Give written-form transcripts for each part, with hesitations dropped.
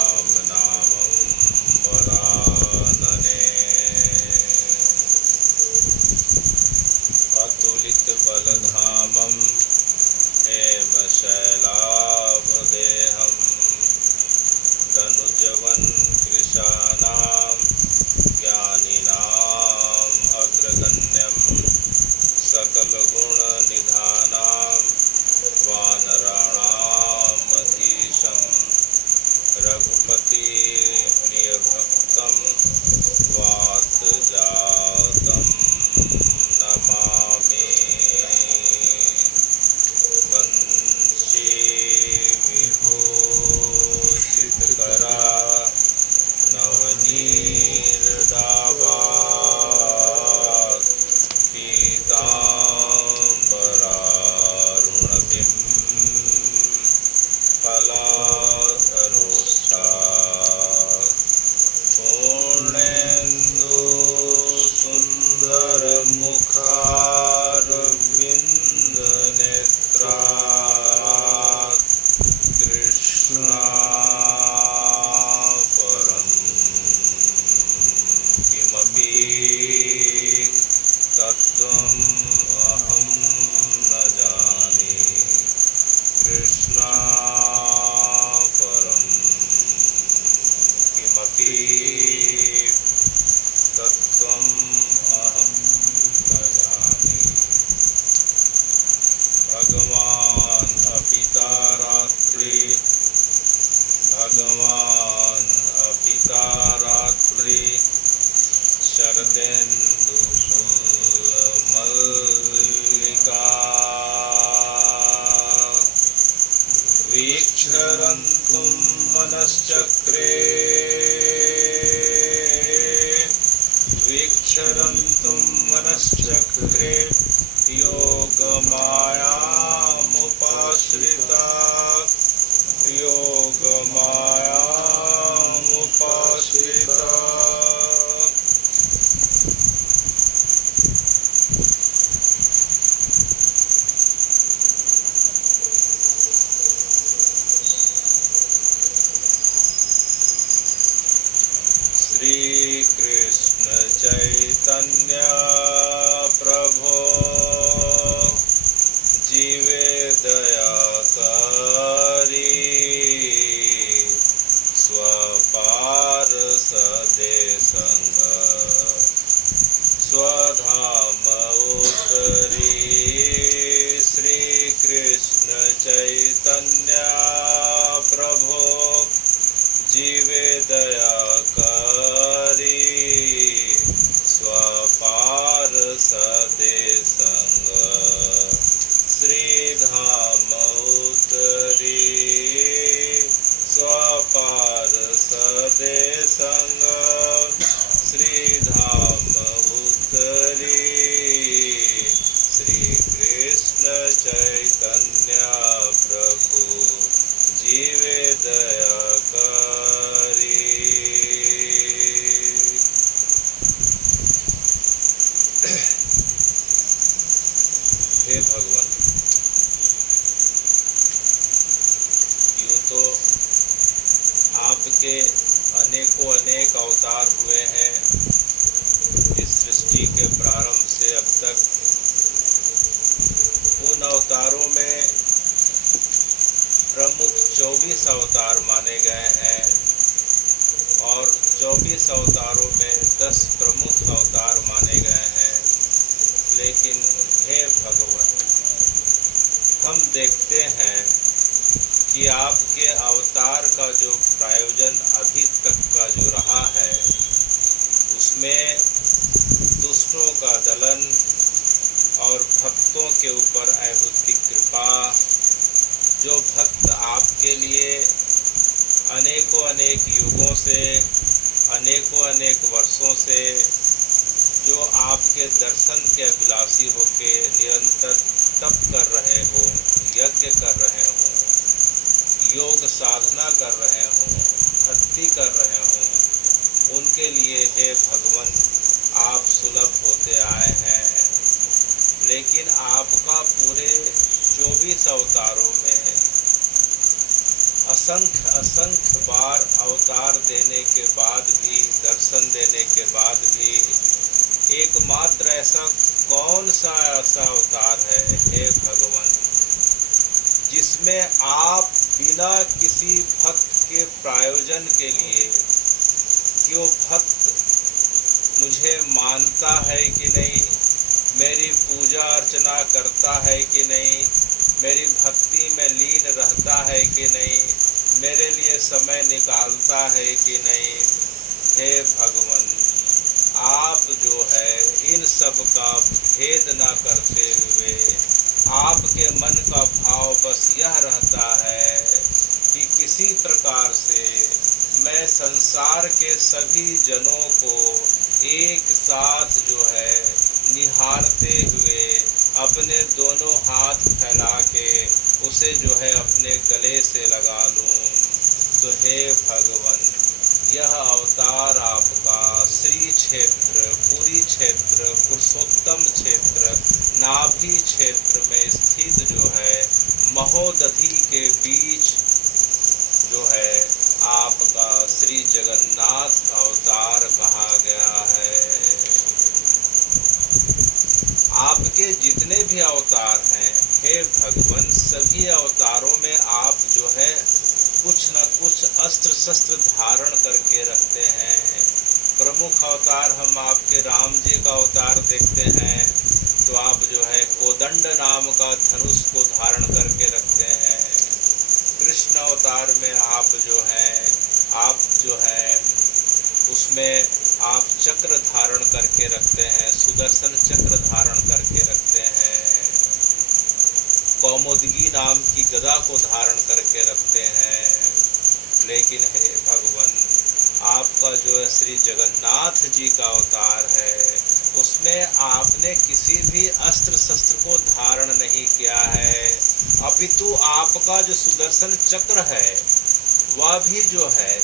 राम नामं वरानने। अतुलित बलधामं हेमशैलाभदेहं तनुजवन कृशानां ज्ञानिनाम् अग्रगण्यं सकलगुणनिधानां वानराणामधीशं रघुपति प्रियभक्तं वातजातं नमामि। वंशी विभूषितकरा नवनीरदावात् पीताम्बरारुणतिं फलाधरोष्ठात् पूर्णेन्दु सुन्दरमुखारविन्दनेत्रात् कृष्णापरं किमपि तत्त्वम् अहं न जाने। कृष्णापरं किमपि तत्त्वम् अहं न जाने। भगवान् अपिता रात्रि भगवान् अपिता रात्रि शरदेन्दुफुल्लमल्लिका वीक्षरन्तुं मनश्चक्रे वीक्षरन्तुं मनश्चक्रे योगमायामुपाश्रिता योगमायामुपाश्रिता। श्री कृष्ण चैतन्य प्रभो जीवे दया करी स्वपार्षदे संग स्वधाम उतरी। श्री कृष्ण चैतन्य प्रभो जीवे दया करी स्वपार्षदे संग श्रीधाम उतरी स्वपार्षदे संग श्रीधाम उतरी। श्री कृष्ण चैतन्य प्रभु जीवे दया करी। हे भगवान, यूं तो आपके अनेकों अनेक अवतार हुए हैं इस सृष्टि के प्रारंभ से अब तक। उन अवतारों में प्रमुख 24 अवतार माने गए हैं और 24 अवतारों में 10 प्रमुख अवतार माने गए हैं। लेकिन हे भगवान, हम देखते हैं कि आपके अवतार का जो प्रायोजन अभी तक का जो रहा है उसमें दुष्टों का दलन और भक्तों के ऊपर अद्भुत कृपा। जो भक्त आपके लिए अनेकों अनेक युगों से अनेकों अनेक वर्षों से जो आपके दर्शन के अभिलाषी होके निरंतर तप कर रहे हो, यज्ञ कर रहे हो, योग साधना कर रहे हो, भक्ति कर रहे हो, उनके लिए हे भगवान आप सुलभ होते आए हैं। लेकिन आपका पूरे 24 अवतारों में असंख्य असंख्य बार अवतार देने के बाद भी, दर्शन देने के बाद भी एकमात्र ऐसा कौन सा ऐसा अवतार है हे भगवान, जिसमें आप बिना किसी भक्त के प्रयोजन के लिए कि वो भक्त मुझे मानता है कि नहीं, मेरी पूजा अर्चना करता है कि नहीं, मेरी भक्ति में लीन रहता है कि नहीं, मेरे लिए समय निकालता है कि नहीं, हे भगवान आप जो है इन सब का भेद न करते हुए आपके मन का भाव बस यह रहता है कि किसी प्रकार से मैं संसार के सभी जनों को एक साथ जो है निहारते हुए अपने दोनों हाथ फैला के उसे जो है अपने गले से लगा लूं। तो हे भगवान, यह अवतार आपका श्री क्षेत्र, पुरी क्षेत्र, पुरुषोत्तम क्षेत्र, नाभि क्षेत्र में स्थित जो है महोदधि के बीच जो है आपका श्री जगन्नाथ अवतार कहा गया है। आपके जितने भी अवतार हैं हे भगवान, सभी अवतारों में आप जो है कुछ न कुछ अस्त्र शस्त्र धारण करके रखते हैं। प्रमुख अवतार हम आपके राम जी का अवतार देखते हैं तो आप जो है कोदंड नाम का धनुष को धारण करके रखते हैं। कृष्ण अवतार में आप जो है उसमें आप चक्र धारण करके रखते हैं, सुदर्शन चक्र धारण करके रखते हैं, कौमुदगी नाम की गदा को धारण करके रखते हैं। लेकिन हे भगवान, आपका जो श्री जगन्नाथ जी का अवतार है उसमें आपने किसी भी अस्त्र शस्त्र को धारण नहीं किया है, अपितु आपका जो सुदर्शन चक्र है वह भी जो है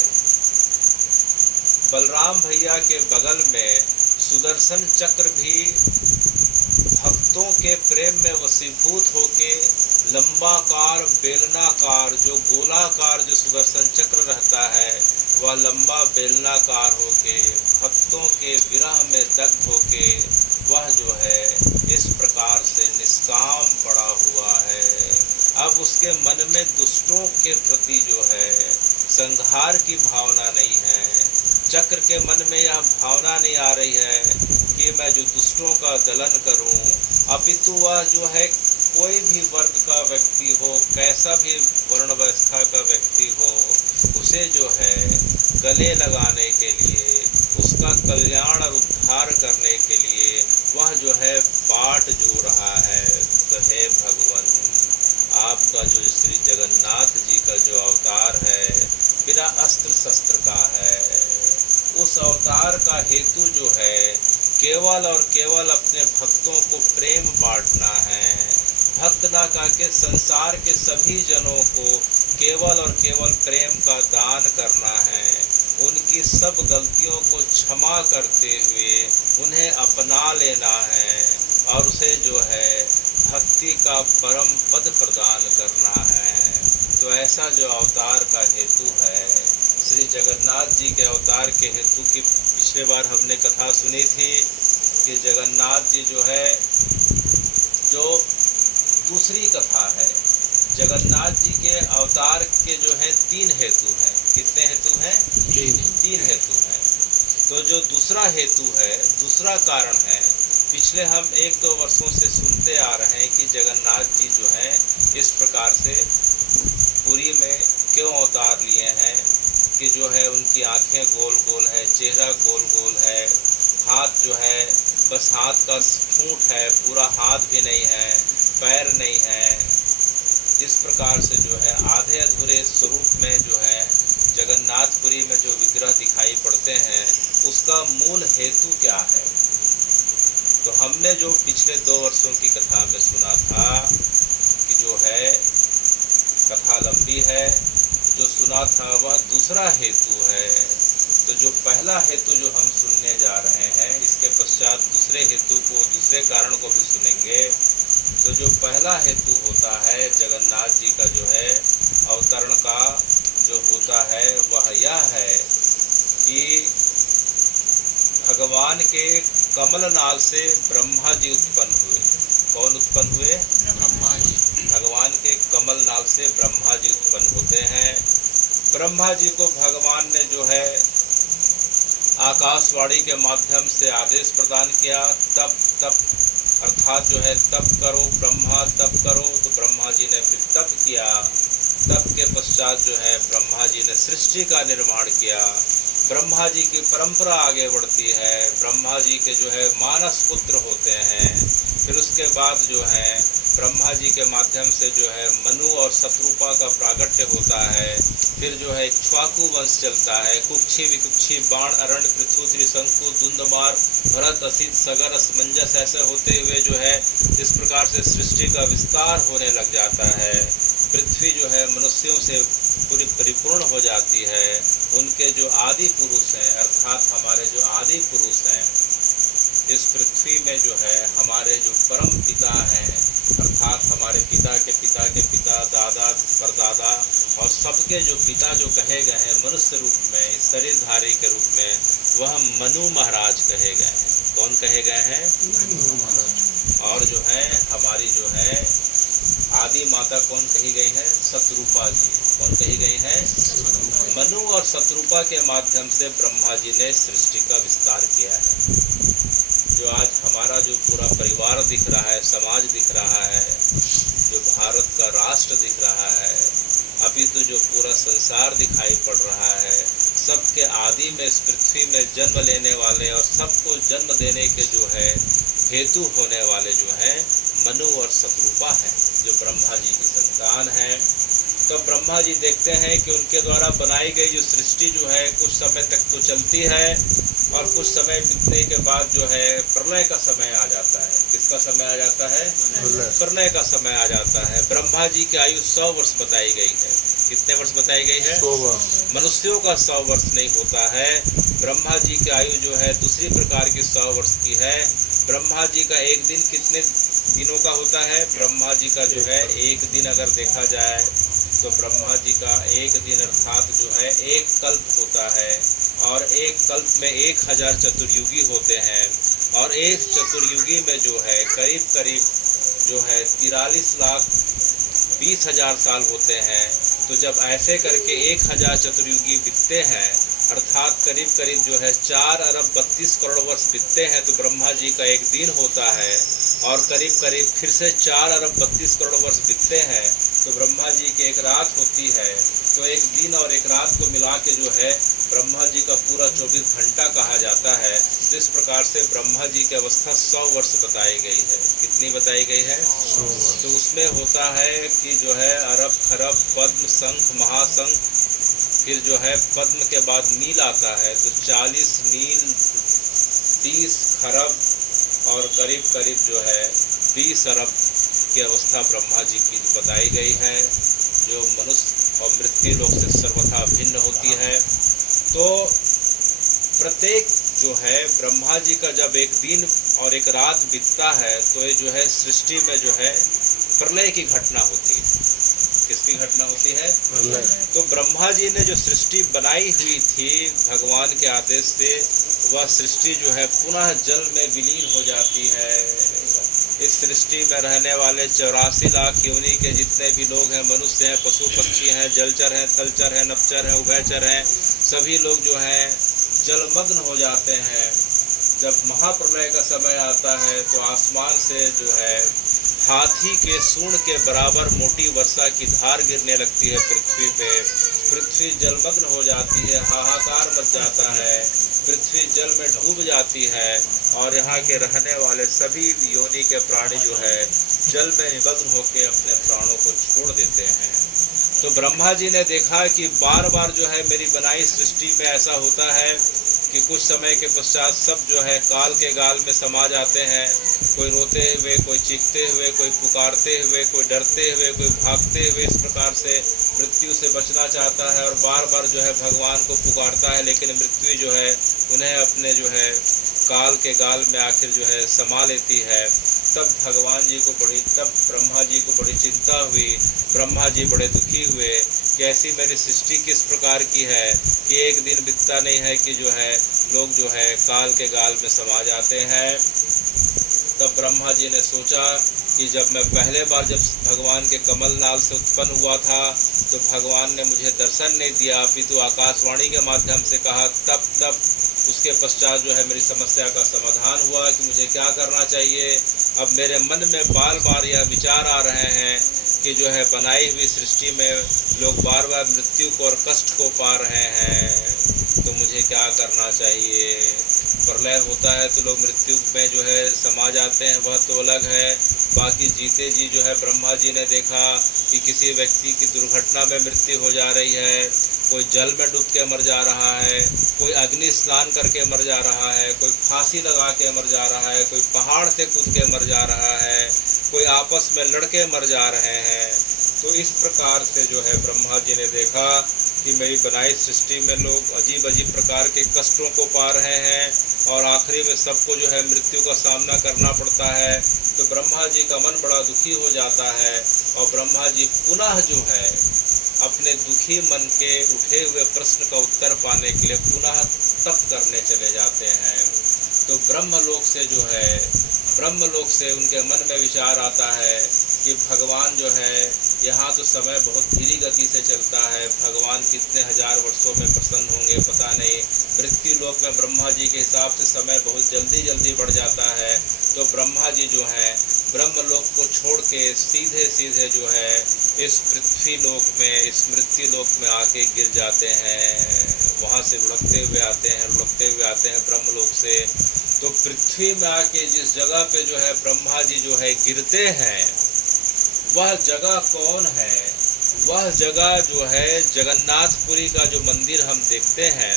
बलराम भैया के बगल में सुदर्शन चक्र भी भक्तों के प्रेम में वशीभूत होके लंबाकार बेलनाकार जो गोलाकार जो सुदर्शन चक्र रहता है वह लंबा बेलनाकार होके भक्तों के विरह में दग्ध होके वह जो है इस प्रकार से निष्काम पड़ा हुआ है। अब उसके मन में दुष्टों के प्रति जो है संहार की भावना नहीं है, चक्र के मन में यह भावना नहीं आ रही है कि मैं जो दुष्टों का दलन करूं, अपितु वह जो है कोई भी वर्ग का व्यक्ति हो, कैसा भी वर्ण व्यवस्था का व्यक्ति हो, उसे जो है गले लगाने के लिए, उसका कल्याण और उद्धार करने के लिए वह जो है बाट जो रहा है। तो हे भगवान, आपका जो श्री जगन्नाथ जी का जो अवतार है बिना अस्त्र शस्त्र का है, उस अवतार का हेतु जो है केवल और केवल अपने भक्तों को प्रेम बांटना है। भक्त ना करके संसार के सभी जनों को केवल और केवल प्रेम का दान करना है, उनकी सब गलतियों को क्षमा करते हुए उन्हें अपना लेना है और उसे जो है भक्ति का परम पद प्रदान करना है। तो ऐसा जो अवतार का हेतु है, श्री जगन्नाथ जी के अवतार के हेतु की पिछले बार हमने कथा सुनी थी कि जगन्नाथ जी जो है, जो दूसरी कथा है, जगन्नाथ जी के अवतार के जो है 3 हेतु हैं। कितने हेतु हैं? 3 हेतु हैं। तो जो दूसरा हेतु है, दूसरा कारण है, पिछले हम 1-2 वर्षों से सुनते आ रहे हैं कि जगन्नाथ जी जो है इस प्रकार से पुरी में क्यों अवतार लिए हैं कि जो है उनकी आंखें गोल गोल है, चेहरा गोल गोल है, हाथ जो है बस हाथ का ठूंठ है, पूरा हाथ भी नहीं है, पैर नहीं है। इस प्रकार से जो है आधे अधूरे स्वरूप में जो है जगन्नाथपुरी में जो विग्रह दिखाई पड़ते हैं, उसका मूल हेतु क्या है? तो हमने जो पिछले 2 वर्षों की कथा में सुना था कि जो है कथा लंबी है, जो सुना था वह दूसरा हेतु है। तो जो पहला हेतु जो हम सुनने जा रहे हैं, इसके पश्चात दूसरे हेतु को, दूसरे कारण को भी सुनेंगे। तो जो पहला हेतु होता है जगन्नाथ जी का जो है अवतरण का जो होता है वह यह है कि भगवान के कमल नाल से ब्रह्मा जी उत्पन्न हुए। कौन उत्पन्न हुए? ब्रह्मा जी। भगवान के कमल नाल से ब्रह्मा जी उत्पन्न होते हैं। ब्रह्मा जी को भगवान ने जो है आकाशवाणी के माध्यम से आदेश प्रदान किया, तप तप अर्थात जो है तप करो ब्रह्मा, तप करो। तो ब्रह्मा जी ने फिर तप किया। तप के पश्चात जो है ब्रह्मा जी ने सृष्टि का निर्माण किया। ब्रह्मा जी की परंपरा आगे बढ़ती है। ब्रह्मा जी के जो है मानस पुत्र होते हैं। फिर उसके बाद जो है ब्रह्मा जी के माध्यम से जो है मनु और शत्रुपा का प्रागट्य होता है। फिर जो है इक्ष्वाकु वंश चलता है। कुक्षी विकुक्षी बाण अरण्य पृथु त्रिशंकु दुंदमार भरत असित सगर असमंजस ऐसे होते हुए जो है इस प्रकार से सृष्टि का विस्तार होने लग जाता है। पृथ्वी जो है मनुष्यों से पूरी परिपूर्ण हो जाती है। उनके जो आदि पुरुष हैं अर्थात हमारे जो आदि पुरुष हैं इस पृथ्वी में जो है हमारे जो परम पिता हैं अर्थात हमारे पिता के पिता के पिता दादा परदादा और सबके जो पिता जो कहे गए हैं मनुष्य रूप में शरीरधारी के रूप में वह मनु महाराज कहे गए हैं। कौन कहे गए हैं? मनु महाराज। और जो है हमारी जो है आदि माता कौन कही गई है? शत्रुपा जी। कौन कही गई है? मनु और शत्रुपा के माध्यम से ब्रह्मा जी ने सृष्टि का विस्तार किया है। जो आज हमारा जो पूरा परिवार दिख रहा है, समाज दिख रहा है, जो भारत का राष्ट्र दिख रहा है, अभी तो जो पूरा संसार दिखाई पड़ रहा है, सबके आदि में इस पृथ्वी में जन्म लेने वाले और सबको जन्म देने के जो है हेतु होने वाले जो हैं मनु और शत्रुपा हैं, जो ब्रह्मा जी की संतान हैं। तो ब्रह्मा जी देखते हैं कि उनके द्वारा बनाई गई जो सृष्टि जो है कुछ समय तक तो चलती है और कुछ समय बीतने के बाद जो है प्रलय का समय आ जाता है। किसका समय आ जाता है? प्रलय का समय आ जाता है। ब्रह्मा जी की आयु 100 वर्ष बताई गई है। कितने वर्ष बताई गई है? 100 वर्ष। मनुष्यों का 100 वर्ष नहीं होता है। ब्रह्मा जी की आयु जो है दूसरी प्रकार की 100 वर्ष की है। ब्रह्मा जी का एक दिन कितने दिनों का होता है? ब्रह्मा जी का जो है एक दिन अगर देखा जाए तो ब्रह्मा जी का एक दिन अर्थात जो है एक कल्प होता है और एक कल्प में 1000 चतुर्युगी होते हैं और एक चतुर्युगी में जो है करीब करीब जो है 43,20,000 साल होते हैं। तो जब ऐसे करके 1000 चतुर्युगी बीतते हैं अर्थात करीब करीब जो है 4 अरब 32 करोड़ वर्ष बीतते हैं तो ब्रह्मा जी का एक दिन होता है और करीब करीब फिर से 4 अरब 32 करोड़ वर्ष बीतते हैं तो ब्रह्मा जी की एक रात होती है। तो एक दिन और एक रात को मिला के जो है ब्रह्मा जी का पूरा 24 घंटा कहा जाता है। इस प्रकार से ब्रह्मा जी की अवस्था 100 वर्ष बताई गई है। कितनी बताई गई है? 100 वर्ष। तो उसमें होता है कि जो है अरब खरब पद्म शंख महाशंख, फिर जो है पद्म के बाद नील आता है तो 40 नील 30 खरब और करीब करीब जो है 20 अरब की अवस्था ब्रह्मा जी की बताई गई है, जो मनुष्य और मृत्यु लोक से सर्वथा भिन्न होती है। तो प्रत्येक जो है ब्रह्मा जी का जब एक दिन और एक रात बीतता है तो ये जो है सृष्टि में जो है प्रलय की घटना होती है। किसकी घटना होती है? तो ब्रह्मा जी ने जो सृष्टि बनाई हुई थी भगवान के आदेश से वह सृष्टि जो है पुनः जल में विलीन हो जाती है। इस सृष्टि में रहने वाले 84 लाख योनि के जितने भी लोग हैं, मनुष्य हैं, पशु पक्षी हैं, जलचर हैं, थलचर हैं, नभचर हैं, उभयचर हैं, सभी लोग जो हैं जलमग्न हो जाते हैं। जब महाप्रलय का समय आता है तो आसमान से जो है हाथी के सूंड के बराबर मोटी वर्षा की धार गिरने लगती है पृथ्वी पे। पृथ्वी जलमग्न हो जाती है, हाहाकार मच जाता है, पृथ्वी जल में डूब जाती है और यहाँ के रहने वाले सभी योनि के प्राणी जो है जल में निमग्न होकर अपने प्राणों को छोड़ देते हैं। तो ब्रह्मा जी ने देखा कि बार बार जो है मेरी बनाई सृष्टि में ऐसा होता है कि कुछ समय के पश्चात सब जो है काल के गाल में समा जाते हैं। कोई रोते हुए, कोई चीखते हुए, कोई पुकारते हुए, कोई डरते हुए, कोई भागते हुए इस प्रकार से मृत्यु से बचना चाहता है और बार बार जो है भगवान को पुकारता है, लेकिन मृत्यु जो है उन्हें अपने जो है काल के गाल में आखिर जो है समा लेती है। तब ब्रह्मा जी को बड़ी चिंता हुई। ब्रह्मा जी बड़े दुखी हुए कि ऐसी मेरी सृष्टि किस प्रकार की है कि एक दिन बीतता नहीं है कि जो है लोग जो है काल के गाल में समा जाते हैं। तब ब्रह्मा जी ने सोचा कि जब मैं पहले बार जब भगवान के कमल नाल से उत्पन्न हुआ था तो भगवान ने मुझे दर्शन नहीं दिया, अपितु आकाशवाणी के माध्यम से कहा। तब उसके पश्चात जो है मेरी समस्या का समाधान हुआ कि मुझे क्या करना चाहिए। अब मेरे मन में बार बार यह विचार आ रहे हैं कि जो है बनाई हुई सृष्टि में लोग बार बार मृत्यु को और कष्ट को पा रहे हैं, तो मुझे क्या करना चाहिए। प्रलय होता है तो लोग मृत्यु में जो है समा जाते हैं, वह तो अलग है। बाकी जीते जी जो है ब्रह्मा जी ने देखा कि किसी व्यक्ति की दुर्घटना में मृत्यु हो जा रही है, कोई जल में डूब के मर जा रहा है, कोई अग्नि स्नान करके मर जा रहा है, कोई फांसी लगा के मर जा रहा है, कोई पहाड़ से कूद के मर जा रहा है, कोई आपस में लड़के मर जा रहे हैं। तो इस प्रकार से जो है ब्रह्मा जी ने देखा कि मेरी बनाई सृष्टि में लोग अजीब अजीब प्रकार के कष्टों को पा रहे हैं और आखिरी में सबको जो है मृत्यु का सामना करना पड़ता है। तो ब्रह्मा जी का मन बड़ा दुखी हो जाता है और ब्रह्मा जी पुनः जो है अपने दुखी मन के उठे हुए प्रश्न का उत्तर पाने के लिए पुनः तप करने चले जाते हैं। तो ब्रह्मलोक से उनके मन में विचार आता है कि भगवान जो है यहाँ तो समय बहुत धीमी गति से चलता है, भगवान कितने हजार वर्षों में प्रसन्न होंगे पता नहीं। मृत्यु लोक में ब्रह्मा जी के हिसाब से समय बहुत जल्दी बढ़ जाता है। तो ब्रह्मा जी जो है ब्रह्मलोक को छोड़ के सीधे जो है इस पृथ्वी लोक में, इस मृत्यु लोक में आके गिर जाते हैं। वहाँ से लुढ़कते हुए आते हैं ब्रह्मलोक से। तो पृथ्वी में आके जिस जगह पे जो है ब्रह्मा जी जो है गिरते हैं, वह जगह कौन है? वह जगह जो है जगन्नाथपुरी का जो मंदिर हम देखते हैं,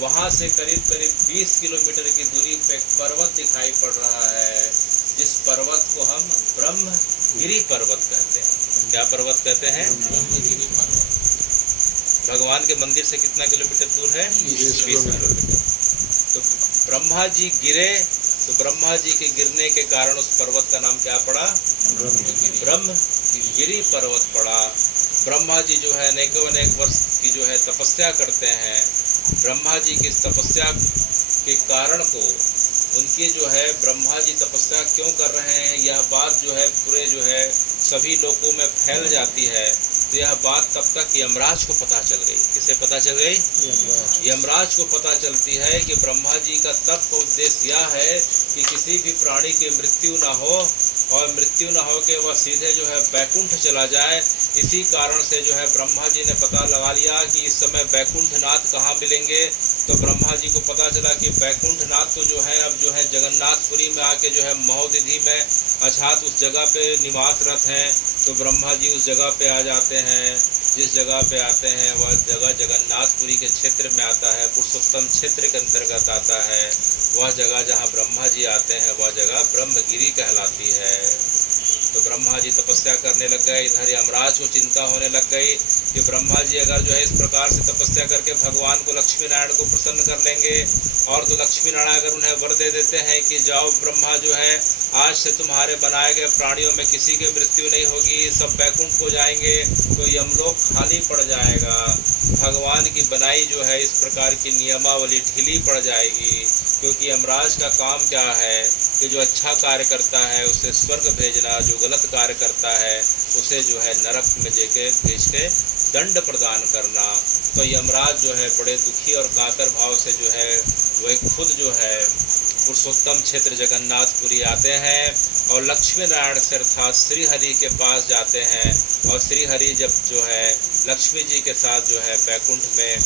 वहाँ से करीब 20 किलोमीटर की दूरी पे एक पर्वत दिखाई पड़ रहा है, जिस पर्वत को हम ब्रह्मगिरी पर्वत कहते हैं। क्या पर्वत कहते हैं? ब्रह्मगिरी पर्वत। भगवान के मंदिर से कितना किलोमीटर दूर है? 20 किलोमीटर। तो ब्रह्मा जी गिरे, तो ब्रह्मा जी के गिरने के कारण उस पर्वत का नाम क्या पड़ा? ब्रह्मगिरी पर्वत पड़ा। ब्रह्मा जी जो है अनेक वर्ष की जो है तपस्या करते हैं। ब्रह्मा जी की इस तपस्या के कारण को उनकी जो है ब्रह्मा जी तपस्या क्यों कर रहे हैं, यह बात जो है पूरे जो है सभी लोगों में फैल जाती है। तो यह बात तब तक यमराज को पता चल गई। किसे पता चल गई? यमराज को पता चलती है कि ब्रह्मा जी का तप का उद्देश्य यह है कि किसी भी प्राणी की मृत्यु ना हो और मृत्यु न हो के वह सीधे जो है बैकुंठ चला जाए। इसी कारण से जो है ब्रह्मा जी ने पता लगा लिया कि इस समय बैकुंठनाथ कहाँ मिलेंगे। तो ब्रह्मा जी को पता चला कि बैकुंठनाथ तो जो है अब जो है जगन्नाथपुरी में आके जो है महोदधि में अर्थात उस जगह पे निवासरत हैं। तो ब्रह्मा जी उस जगह पे आ जाते हैं। जिस जगह पे आते हैं वह जगह जगन्नाथपुरी के क्षेत्र में आता है, पुरुषोत्तम क्षेत्र के अंतर्गत आता है। वह जगह जहाँ ब्रह्मा जी आते हैं वह जगह ब्रह्मगिरी कहलाती है। तो ब्रह्मा जी तपस्या करने लग गए। इधर यमराज को चिंता होने लग गई कि ब्रह्मा जी अगर जो है इस प्रकार से तपस्या करके भगवान को लक्ष्मी नारायण को प्रसन्न कर लेंगे और तो लक्ष्मी नारायण अगर उन्हें वर दे देते हैं कि जाओ ब्रह्मा जो है आज से तुम्हारे बनाए गए प्राणियों में किसी की मृत्यु नहीं होगी, सब बैकुंठ को जाएंगे, तो यमलोक खाली पड़ जाएगा। भगवान की बनाई जो है इस प्रकार की नियमावली ढीली पड़ जाएगी। क्योंकि यमराज का काम क्या है कि जो अच्छा कार्य करता है उसे स्वर्ग भेजना, जो गलत कार्य करता है उसे जो है नरक में भेज के दंड प्रदान करना। तो यमराज जो है बड़े दुखी और कातर भाव से जो है वह खुद जो है पुरुषोत्तम क्षेत्र जगन्नाथपुरी आते हैं और लक्ष्मी नारायण से अर्थात श्री हरि के पास जाते हैं। और श्री हरि जब जो है लक्ष्मी जी के साथ जो है बैकुंठ में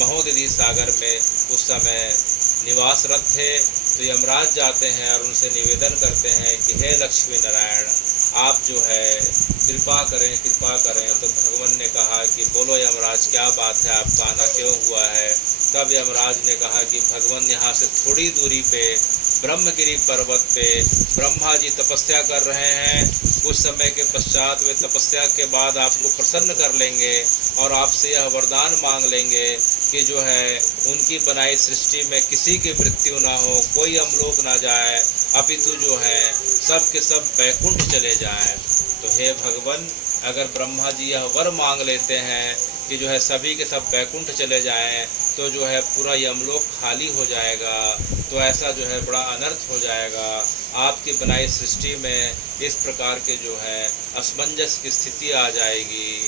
महोदधि सागर में उस समय निवासरत थे। तो यमराज जाते हैं और उनसे निवेदन करते हैं कि हे लक्ष्मी नारायण आप जो है कृपा करें। तो भगवान ने कहा कि बोलो यमराज क्या बात है, आपका आना क्यों हुआ है। तब यमराज ने कहा कि भगवान यहाँ से थोड़ी दूरी पे ब्रह्मगिरी पर्वत पे ब्रह्मा जी तपस्या कर रहे हैं। कुछ समय के पश्चात वे तपस्या के बाद आपको प्रसन्न कर लेंगे और आपसे यह वरदान मांग लेंगे कि जो है उनकी बनाई सृष्टि में किसी की मृत्यु ना हो, कोई अमलोक ना जाए अपितु जो है सब के सब बैकुंठ चले जाएं। तो हे भगवान, अगर ब्रह्मा जी यह वर मांग लेते हैं कि जो है सभी के सब बैकुंठ चले जाएं, तो जो है पूरा यमलोक खाली हो जाएगा, तो ऐसा जो है बड़ा अनर्थ हो जाएगा। आपकी बनाई सृष्टि में इस प्रकार के जो है असमंजस की स्थिति आ जाएगी।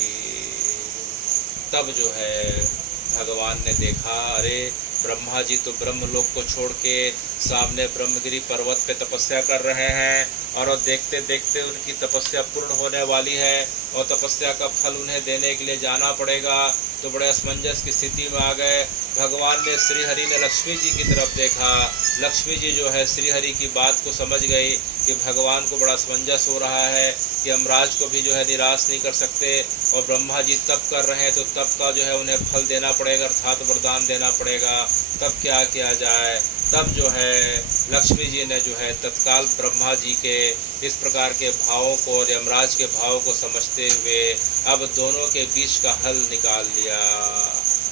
तब जो है भगवान ने देखा, अरे ब्रह्मा जी तो ब्रह्मलोक को छोड़ के सामने ब्रह्मगिरी पर्वत पे तपस्या कर रहे हैं, और देखते देखते उनकी तपस्या पूर्ण होने वाली है और तपस्या का फल उन्हें देने के लिए जाना पड़ेगा। तो बड़े असमंजस की स्थिति में आ गए। भगवान ने श्रीहरि ने लक्ष्मी जी की तरफ देखा। लक्ष्मी जी जो है श्रीहरि की बात को समझ गई कि भगवान को बड़ा असमंजस हो रहा है कि यमराज को भी जो है निराश नहीं कर सकते, और ब्रह्मा जी तप कर रहे हैं तो तप का जो है उन्हें फल देना पड़ेगा, अर्थात वरदान देना पड़ेगा। तब क्या किया जाए? तब जो है लक्ष्मी जी ने जो है तत्काल ब्रह्मा जी के इस प्रकार के भावों को और यमराज के भावों को समझते हुए अब दोनों के बीच का हल निकाल लिया।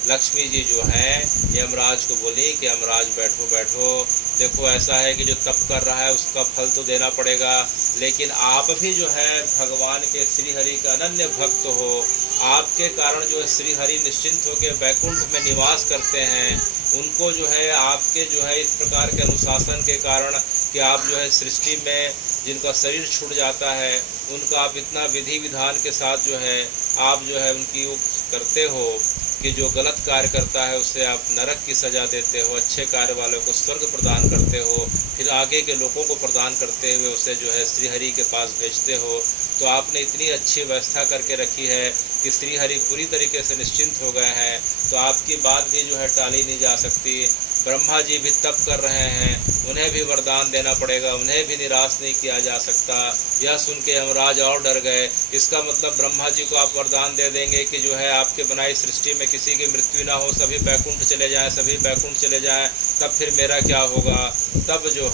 लक्ष्मी जी जो है यमराज को बोली कि यमराज बैठो बैठो, देखो ऐसा है कि जो तप कर रहा है उसका फल तो देना पड़ेगा, लेकिन आप भी जो है भगवान के श्रीहरि का अनन्य भक्त हो। आपके कारण जो है श्रीहरि निश्चिंत होकर बैकुंठ में निवास करते हैं। उनको जो है आपके जो है इस प्रकार के अनुशासन के कारण कि आप जो है सृष्टि में जिनका शरीर छूट जाता है उनका आप इतना विधि विधान के साथ जो है आप जो है उनकी करते हो कि जो गलत कार्य करता है उससे आप नरक की सज़ा देते हो, अच्छे कार्य वालों को स्वर्ग प्रदान करते हो, फिर आगे के लोगों को प्रदान करते हुए उसे जो है श्रीहरि के पास भेजते हो। तो आपने इतनी अच्छी व्यवस्था करके रखी है कि श्रीहरि पूरी तरीके से निश्चिंत हो गए हैं, तो आपकी बात भी जो है टाली नहीं जा सकती। ब्रह्मा जी भी तप कर रहे हैं, उन्हें भी वरदान देना पड़ेगा, उन्हें भी निराश नहीं किया जा सकता। यह सुन के यमराज और डर गए। इसका मतलब ब्रह्मा जी को आप वरदान दे देंगे कि जो है आपके बनाई सृष्टि में किसी की मृत्यु ना हो, सभी बैकुंठ चले जाएं, सभी बैकुंठ चले जाएं, तब फिर मेरा क्या होगा? तब जो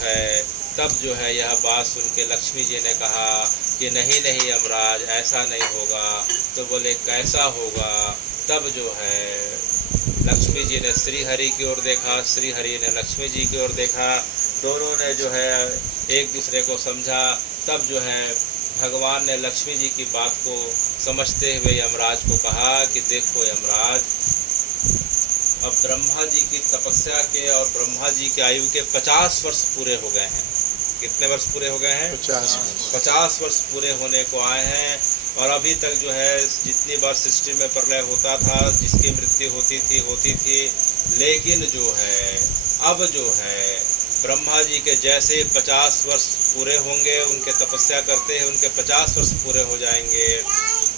है यह बात सुन के लक्ष्मी जी ने कहा कि नहीं नहीं यमराज, ऐसा नहीं होगा। तो बोले कैसा होगा? तब जो है लक्ष्मी जी ने श्रीहरि की ओर देखा, श्रीहरि ने लक्ष्मी जी की ओर देखा, दोनों ने जो है एक दूसरे को समझा। तब जो है भगवान ने लक्ष्मी जी की बात को समझते हुए यमराज को कहा कि देखो यमराज, अब ब्रह्मा जी की तपस्या के और ब्रह्मा जी की आयु के 50 वर्ष पूरे हो गए हैं। कितने वर्ष पूरे हो गए हैं? 50 वर्ष पूरे होने को आए हैं। और अभी तक जो है जितनी बार सृष्टि में प्रलय होता था, जिसकी मृत्यु होती थी, लेकिन जो है अब जो है ब्रह्मा जी के जैसे 50 वर्ष पूरे होंगे, उनके तपस्या करते हैं उनके 50 वर्ष पूरे हो जाएंगे,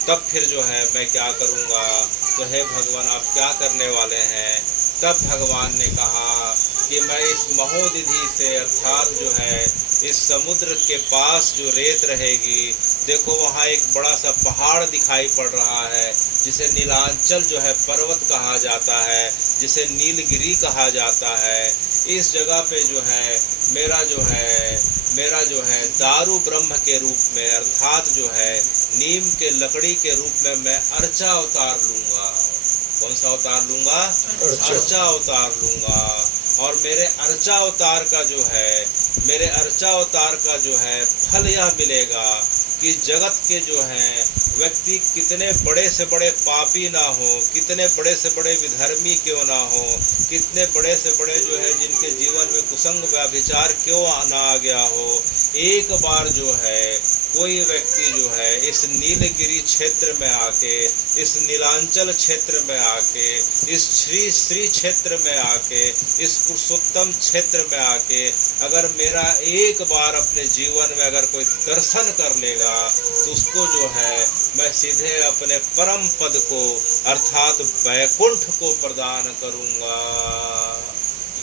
तब फिर जो है मैं क्या करूँगा? तो हे भगवान, आप क्या करने वाले हैं? तब भगवान ने कहा कि मैं इस महोदधि से, अर्थात जो है इस समुद्र के पास जो रेत रहेगी, देखो वहाँ एक बड़ा सा पहाड़ दिखाई पड़ रहा है जिसे नीलांचल जो है पर्वत कहा जाता है, जिसे नीलगिरी कहा जाता है। इस जगह पे जो है मेरा जो है दारू ब्रह्म के रूप में, अर्थात जो है नीम के लकड़ी के रूप में मैं अर्चा अवतार लूँगा। कौन सा अवतार लूँगा? अर्चा अवतार लूँगा। और मेरे अर्चा अवतार का जो है फल यह मिलेगा कि जगत के जो हैं व्यक्ति कितने बड़े से बड़े पापी ना हो, कितने बड़े से बड़े विधर्मी क्यों ना हो, कितने बड़े से बड़े जो है जिनके जीवन में कुसंग व्यभिचार क्यों ना आ गया हो, एक बार जो है कोई व्यक्ति जो है इस नीलगिरी क्षेत्र में आके, इस नीलांचल क्षेत्र में आके, इस श्री क्षेत्र में आके, इस पुरुषोत्तम क्षेत्र में आके अगर मेरा एक बार अपने जीवन में अगर कोई दर्शन कर लेगा तो उसको जो है मैं सीधे अपने परम पद को, अर्थात वैकुंठ को प्रदान करूंगा।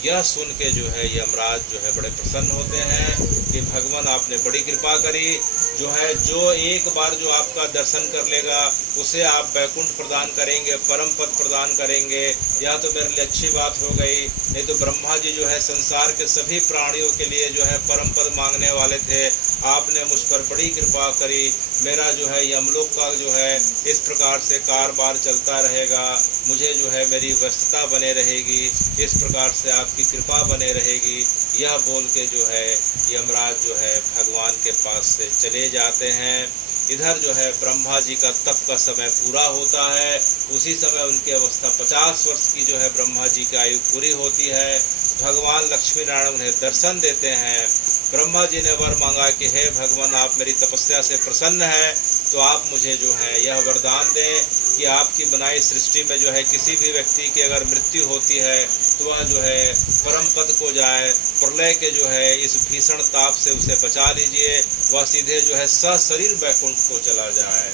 यह सुन के जो है यमराज जो है बड़े प्रसन्न होते हैं कि भगवान आपने बड़ी कृपा करी। जो एक बार जो आपका दर्शन कर लेगा उसे आप वैकुंठ प्रदान करेंगे, परम पद प्रदान करेंगे। यह तो मेरे लिए अच्छी बात हो गई। नहीं तो ब्रह्मा जी जो है संसार के सभी प्राणियों के लिए जो है परम पद मांगने वाले थे, आपने मुझ पर बड़ी कृपा करी। मेरा जो है यमलोक का जो है इस प्रकार से कारोबार चलता रहेगा। मुझे जो है मेरी व्यस्तता बने रहेगी, इस प्रकार से आपकी कृपा बने रहेगी, यह बोल के जो है यमराज जो है भगवान के पास से चले जाते हैं। इधर जो है ब्रह्मा जी का तप का समय पूरा होता है। उसी समय उनकी अवस्था 50 वर्ष की जो है ब्रह्मा जी की आयु पूरी होती है। भगवान लक्ष्मी नारायण उन्हें दर्शन देते हैं। ब्रह्मा जी ने वर मांगा कि हे भगवान, आप मेरी तपस्या से प्रसन्न हैं तो आप मुझे जो है यह वरदान दें कि आपकी बनाई सृष्टि में जो है किसी भी व्यक्ति की अगर मृत्यु होती है तो वह जो है परम पद को जाए, प्रलय के जो है इस भीषण ताप से उसे बचा लीजिए, वह सीधे जो है सशरीर वैकुंठ को चला जाए।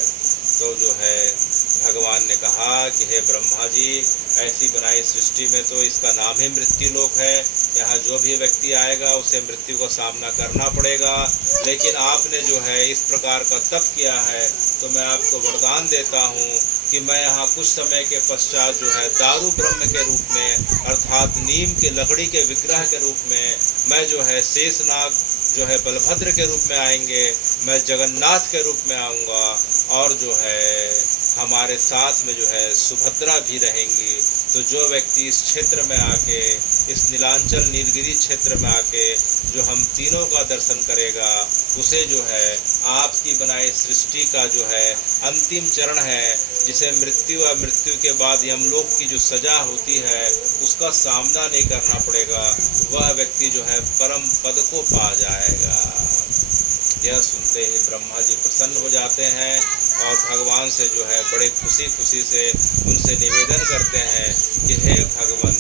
तो जो है भगवान ने कहा कि हे ब्रह्मा जी, ऐसी बनाई सृष्टि में तो इसका नाम ही मृत्यु लोक है, यहाँ जो भी व्यक्ति आएगा उसे मृत्यु का सामना करना पड़ेगा। लेकिन आपने जो है इस प्रकार का तप किया है तो मैं आपको वरदान देता हूँ कि मैं यहाँ कुछ समय के पश्चात जो है दारू ब्रह्म के रूप में अर्थात नीम के लकड़ी के विग्रह के रूप में मैं जो है शेषनाग जो है बलभद्र के रूप में आएंगे, मैं जगन्नाथ के रूप में आऊँगा और जो है हमारे साथ में जो है सुभद्रा भी रहेंगी। तो जो व्यक्ति इस क्षेत्र में आके, इस नीलांचल नीलगिरी क्षेत्र में आके जो हम तीनों का दर्शन करेगा, उसे जो है आपकी बनाई सृष्टि का जो है अंतिम चरण है, जिसे मृत्यु और मृत्यु के बाद यमलोक की जो सजा होती है उसका सामना नहीं करना पड़ेगा, वह व्यक्ति जो है परम पद को पा जाएगा। यह सुनते ही ब्रह्मा जी प्रसन्न हो जाते हैं और भगवान से जो है बड़े खुशी खुशी से उनसे निवेदन करते हैं कि हे भगवान,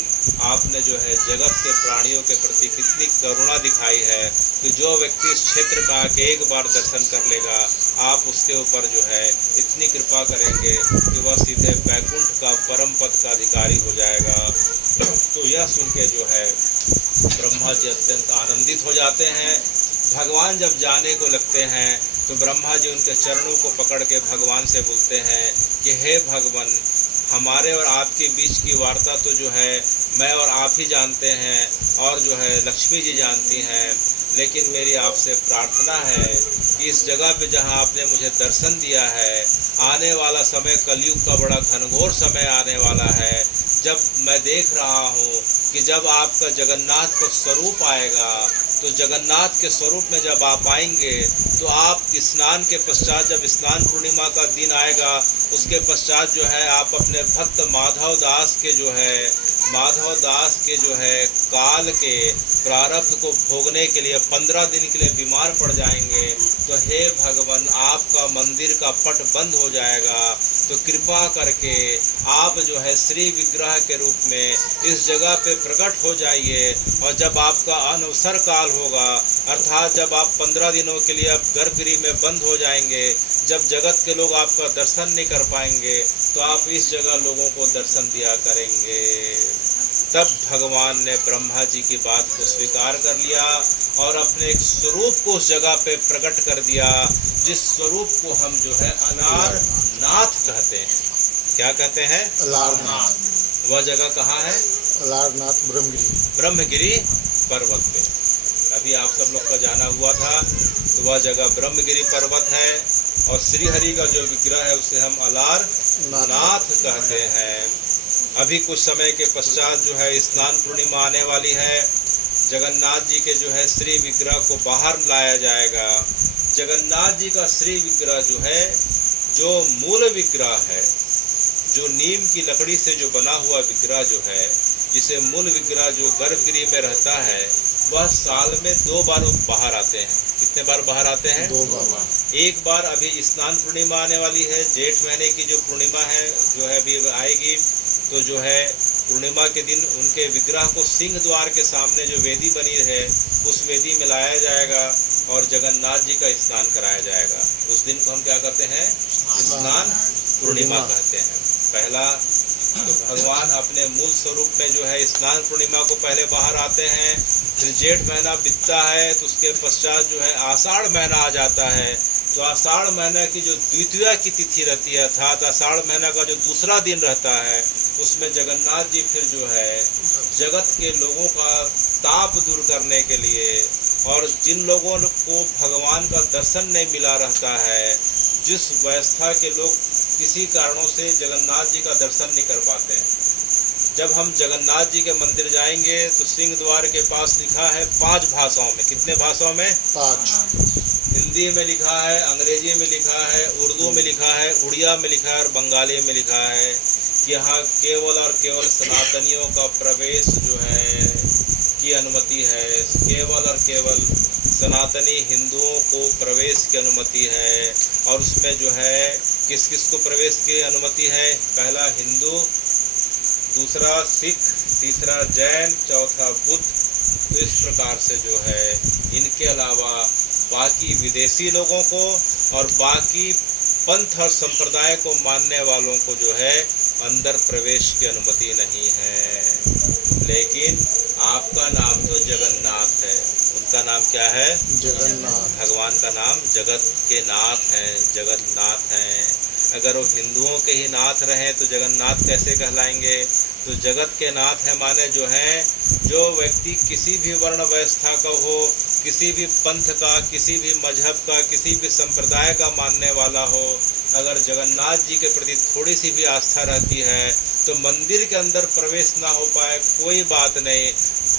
आपने जो है जगत के प्राणियों के प्रति कितनी करुणा दिखाई है कि जो व्यक्ति इस क्षेत्र में आके एक बार दर्शन कर लेगा, आप उसके ऊपर जो है इतनी कृपा करेंगे कि वह सीधे वैकुंठ का परम पद का अधिकारी हो जाएगा। तो यह सुन के जो है ब्रह्मा जी अत्यंत आनंदित हो जाते हैं। भगवान जब जाने को लगते हैं तो ब्रह्मा जी उनके चरणों को पकड़ के भगवान से बोलते हैं कि हे भगवान, हमारे और आपके बीच की वार्ता तो जो है मैं और आप ही जानते हैं और जो है लक्ष्मी जी जानती हैं, लेकिन मेरी आपसे प्रार्थना है कि इस जगह पे जहाँ आपने मुझे दर्शन दिया है, आने वाला समय कलयुग का बड़ा घनघोर समय आने वाला है, जब मैं देख रहा हूँ कि जब आपका जगन्नाथ का स्वरूप आएगा तो जगन्नाथ के स्वरूप में जब आप आएंगे तो आप स्नान के पश्चात, जब स्नान पूर्णिमा का दिन आएगा उसके पश्चात जो है आप अपने भक्त माधव दास के जो है काल के प्रारब्ध को भोगने के लिए 15 दिन के लिए बीमार पड़ जाएंगे। तो हे भगवान, आपका मंदिर का पट बंद हो जाएगा, तो कृपा करके आप जो है श्री विग्रह के रूप में इस जगह पे प्रकट हो जाइए और जब आपका अनवसर काल होगा, अर्थात जब आप 15 दिनों के लिए आप गर्भगृह में बंद हो जाएंगे, जब जगत के लोग आपका दर्शन नहीं कर पाएंगे तो आप इस जगह लोगों को दर्शन दिया करेंगे। तब भगवान ने ब्रह्मा जी की बात को स्वीकार कर लिया और अपने एक स्वरूप को उस जगह पे प्रकट कर दिया, जिस स्वरूप को हम जो है अलारनाथ कहते हैं। क्या कहते हैं? अलारनाथ। वह जगह कहाँ है? अलारनाथ ब्रह्मगिरी पर्वत पे। अभी आप सब लोग का जाना हुआ था, तो वह जगह ब्रह्मगिरी पर्वत है और श्री हरि का जो विग्रह है उसे हम अलारनाथ कहते हैं। अभी कुछ समय के पश्चात जो है स्नान पूर्णिमा आने वाली है। जगन्नाथ जी के जो है श्री विग्रह को बाहर लाया जाएगा। जगन्नाथ जी का श्री विग्रह जो है, जो मूल विग्रह है, जो नीम की लकड़ी से जो बना हुआ विग्रह जो है, जिसे मूल विग्रह जो गर्भगृह में रहता है, वह साल में 2 बार बाहर आते हैं। कितने बार बाहर आते हैं? 2 बार। एक बार अभी स्नान पूर्णिमा आने वाली है, जेठ महीने की जो पूर्णिमा है जो है अभी आएगी, तो जो है पूर्णिमा के दिन उनके विग्रह को सिंह द्वार के सामने जो वेदी बनी है उस वेदी में लाया जाएगा और जगन्नाथ जी का स्नान कराया जाएगा। उस दिन को हम क्या कहते हैं? स्नान पूर्णिमा कहते हैं। पहला तो भगवान अपने मूल स्वरूप में जो है स्नान पूर्णिमा को पहले बाहर आते हैं, फिर जेठ महीना बीतता है तो उसके पश्चात जो है आषाढ़ महीना आ जाता है। तो आषाढ़ महीना की जो द्वितीया की तिथि रहती है, अर्थात आषाढ़ महीना का जो दूसरा दिन रहता है, उसमें जगन्नाथ जी फिर जो है जगत के लोगों का ताप दूर करने के लिए और जिन लोगों को भगवान का दर्शन नहीं मिला रहता है, जिस व्यवस्था के लोग किसी कारणों से जगन्नाथ जी का दर्शन नहीं कर पाते हैं। जब हम जगन्नाथ जी के मंदिर जाएंगे तो सिंह द्वार के पास लिखा है 5 भाषाओं में। कितने भाषाओं में? 5। हिंदी में लिखा है, अंग्रेजी में लिखा है, उर्दू में लिखा है, उड़िया में लिखा है और बंगाली में लिखा है कि यहाँ केवल और केवल सनातनियों का प्रवेश जो है की अनुमति है। केवल और केवल सनातनी हिंदुओं को प्रवेश की अनुमति है। और उसमें जो है किस किस को प्रवेश की अनुमति है? पहला हिंदू, दूसरा सिख, तीसरा जैन, चौथा बुद्ध। तो इस प्रकार से जो है इनके अलावा बाकी विदेशी लोगों को और बाकी पंथ और संप्रदाय को मानने वालों को जो है अंदर प्रवेश की अनुमति नहीं है। लेकिन आपका नाम तो जगन्नाथ है, उनका नाम क्या है? जगन्नाथ। भगवान का नाम जगत के नाथ हैं, जगन्नाथ हैं। अगर वो हिंदुओं के ही नाथ रहे तो जगन्नाथ कैसे कहलाएंगे? तो जगत के नाथ है माने जो है जो व्यक्ति किसी भी वर्ण व्यवस्था का हो, किसी भी पंथ का, किसी भी मजहब का, किसी भी संप्रदाय का मानने वाला हो, अगर जगन्नाथ जी के प्रति थोड़ी सी भी आस्था रहती है तो मंदिर के अंदर प्रवेश ना हो पाए कोई बात नहीं।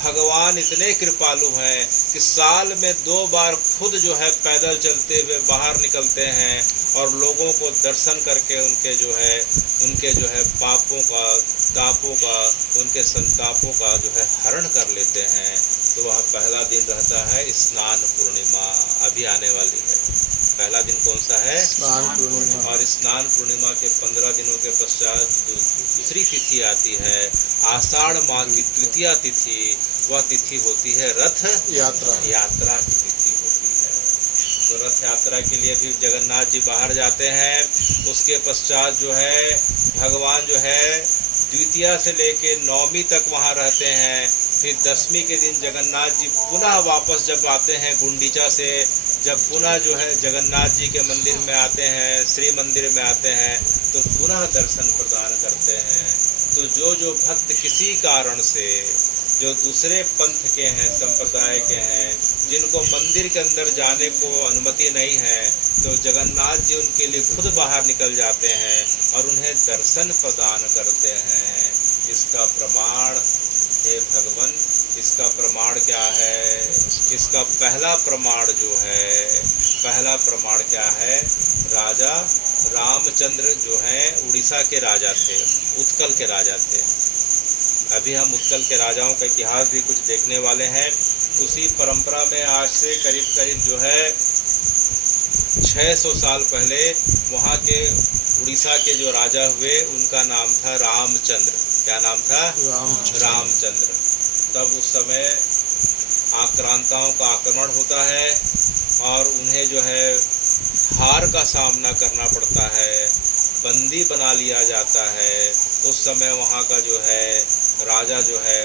भगवान इतने कृपालु हैं कि साल में 2 बार खुद जो है पैदल चलते हुए बाहर निकलते हैं और लोगों को दर्शन करके उनके जो है पापों का, तापों का, उनके संतापों का जो है हरण कर लेते हैं। तो वह पहला दिन रहता है स्नान पूर्णिमा, अभी आने वाली है। पहला दिन कौन सा है? स्नान पूर्णिमा। और स्नान पूर्णिमा के 15 दिनों के पश्चात दूसरी तिथि आती है, आषाढ़ माह की द्वितीय तिथि। वह तिथि होती है रथ यात्रा की तिथि होती है। तो रथ यात्रा के लिए भी जगन्नाथ जी बाहर जाते हैं। उसके पश्चात जो है भगवान जो है द्वितीया से लेके 9वीं तक वहाँ रहते हैं। फिर 10वीं के दिन जगन्नाथ जी पुनः वापस जब आते हैं गुंडीचा से, जब पुनः जो है जगन्नाथ जी के मंदिर में आते हैं, श्री मंदिर में आते हैं, तो पुनः दर्शन प्रदान करते हैं। तो जो भक्त किसी कारण से जो दूसरे पंथ के हैं, संप्रदाय के हैं, जिनको मंदिर के अंदर जाने को अनुमति नहीं है, तो जगन्नाथ जी उनके लिए खुद बाहर निकल जाते हैं और उन्हें दर्शन प्रदान करते हैं। इसका प्रमाण हे भगवान, इसका प्रमाण क्या है? इसका पहला प्रमाण जो है, पहला प्रमाण क्या है? राजा रामचंद्र जो हैं उड़ीसा के राजा थे, उत्कल के राजा थे। अभी हम उत्कल के राजाओं का इतिहास भी कुछ देखने वाले हैं। उसी परंपरा में आज से करीब करीब जो है 600 साल पहले वहाँ के उड़ीसा के जो राजा हुए उनका नाम था रामचंद्र। क्या नाम था? रामचंद्र। तब उस समय आक्रांताओं का आक्रमण होता है और उन्हें जो है हार का सामना करना पड़ता है, बंदी बना लिया जाता है। उस समय वहाँ का जो है राजा जो है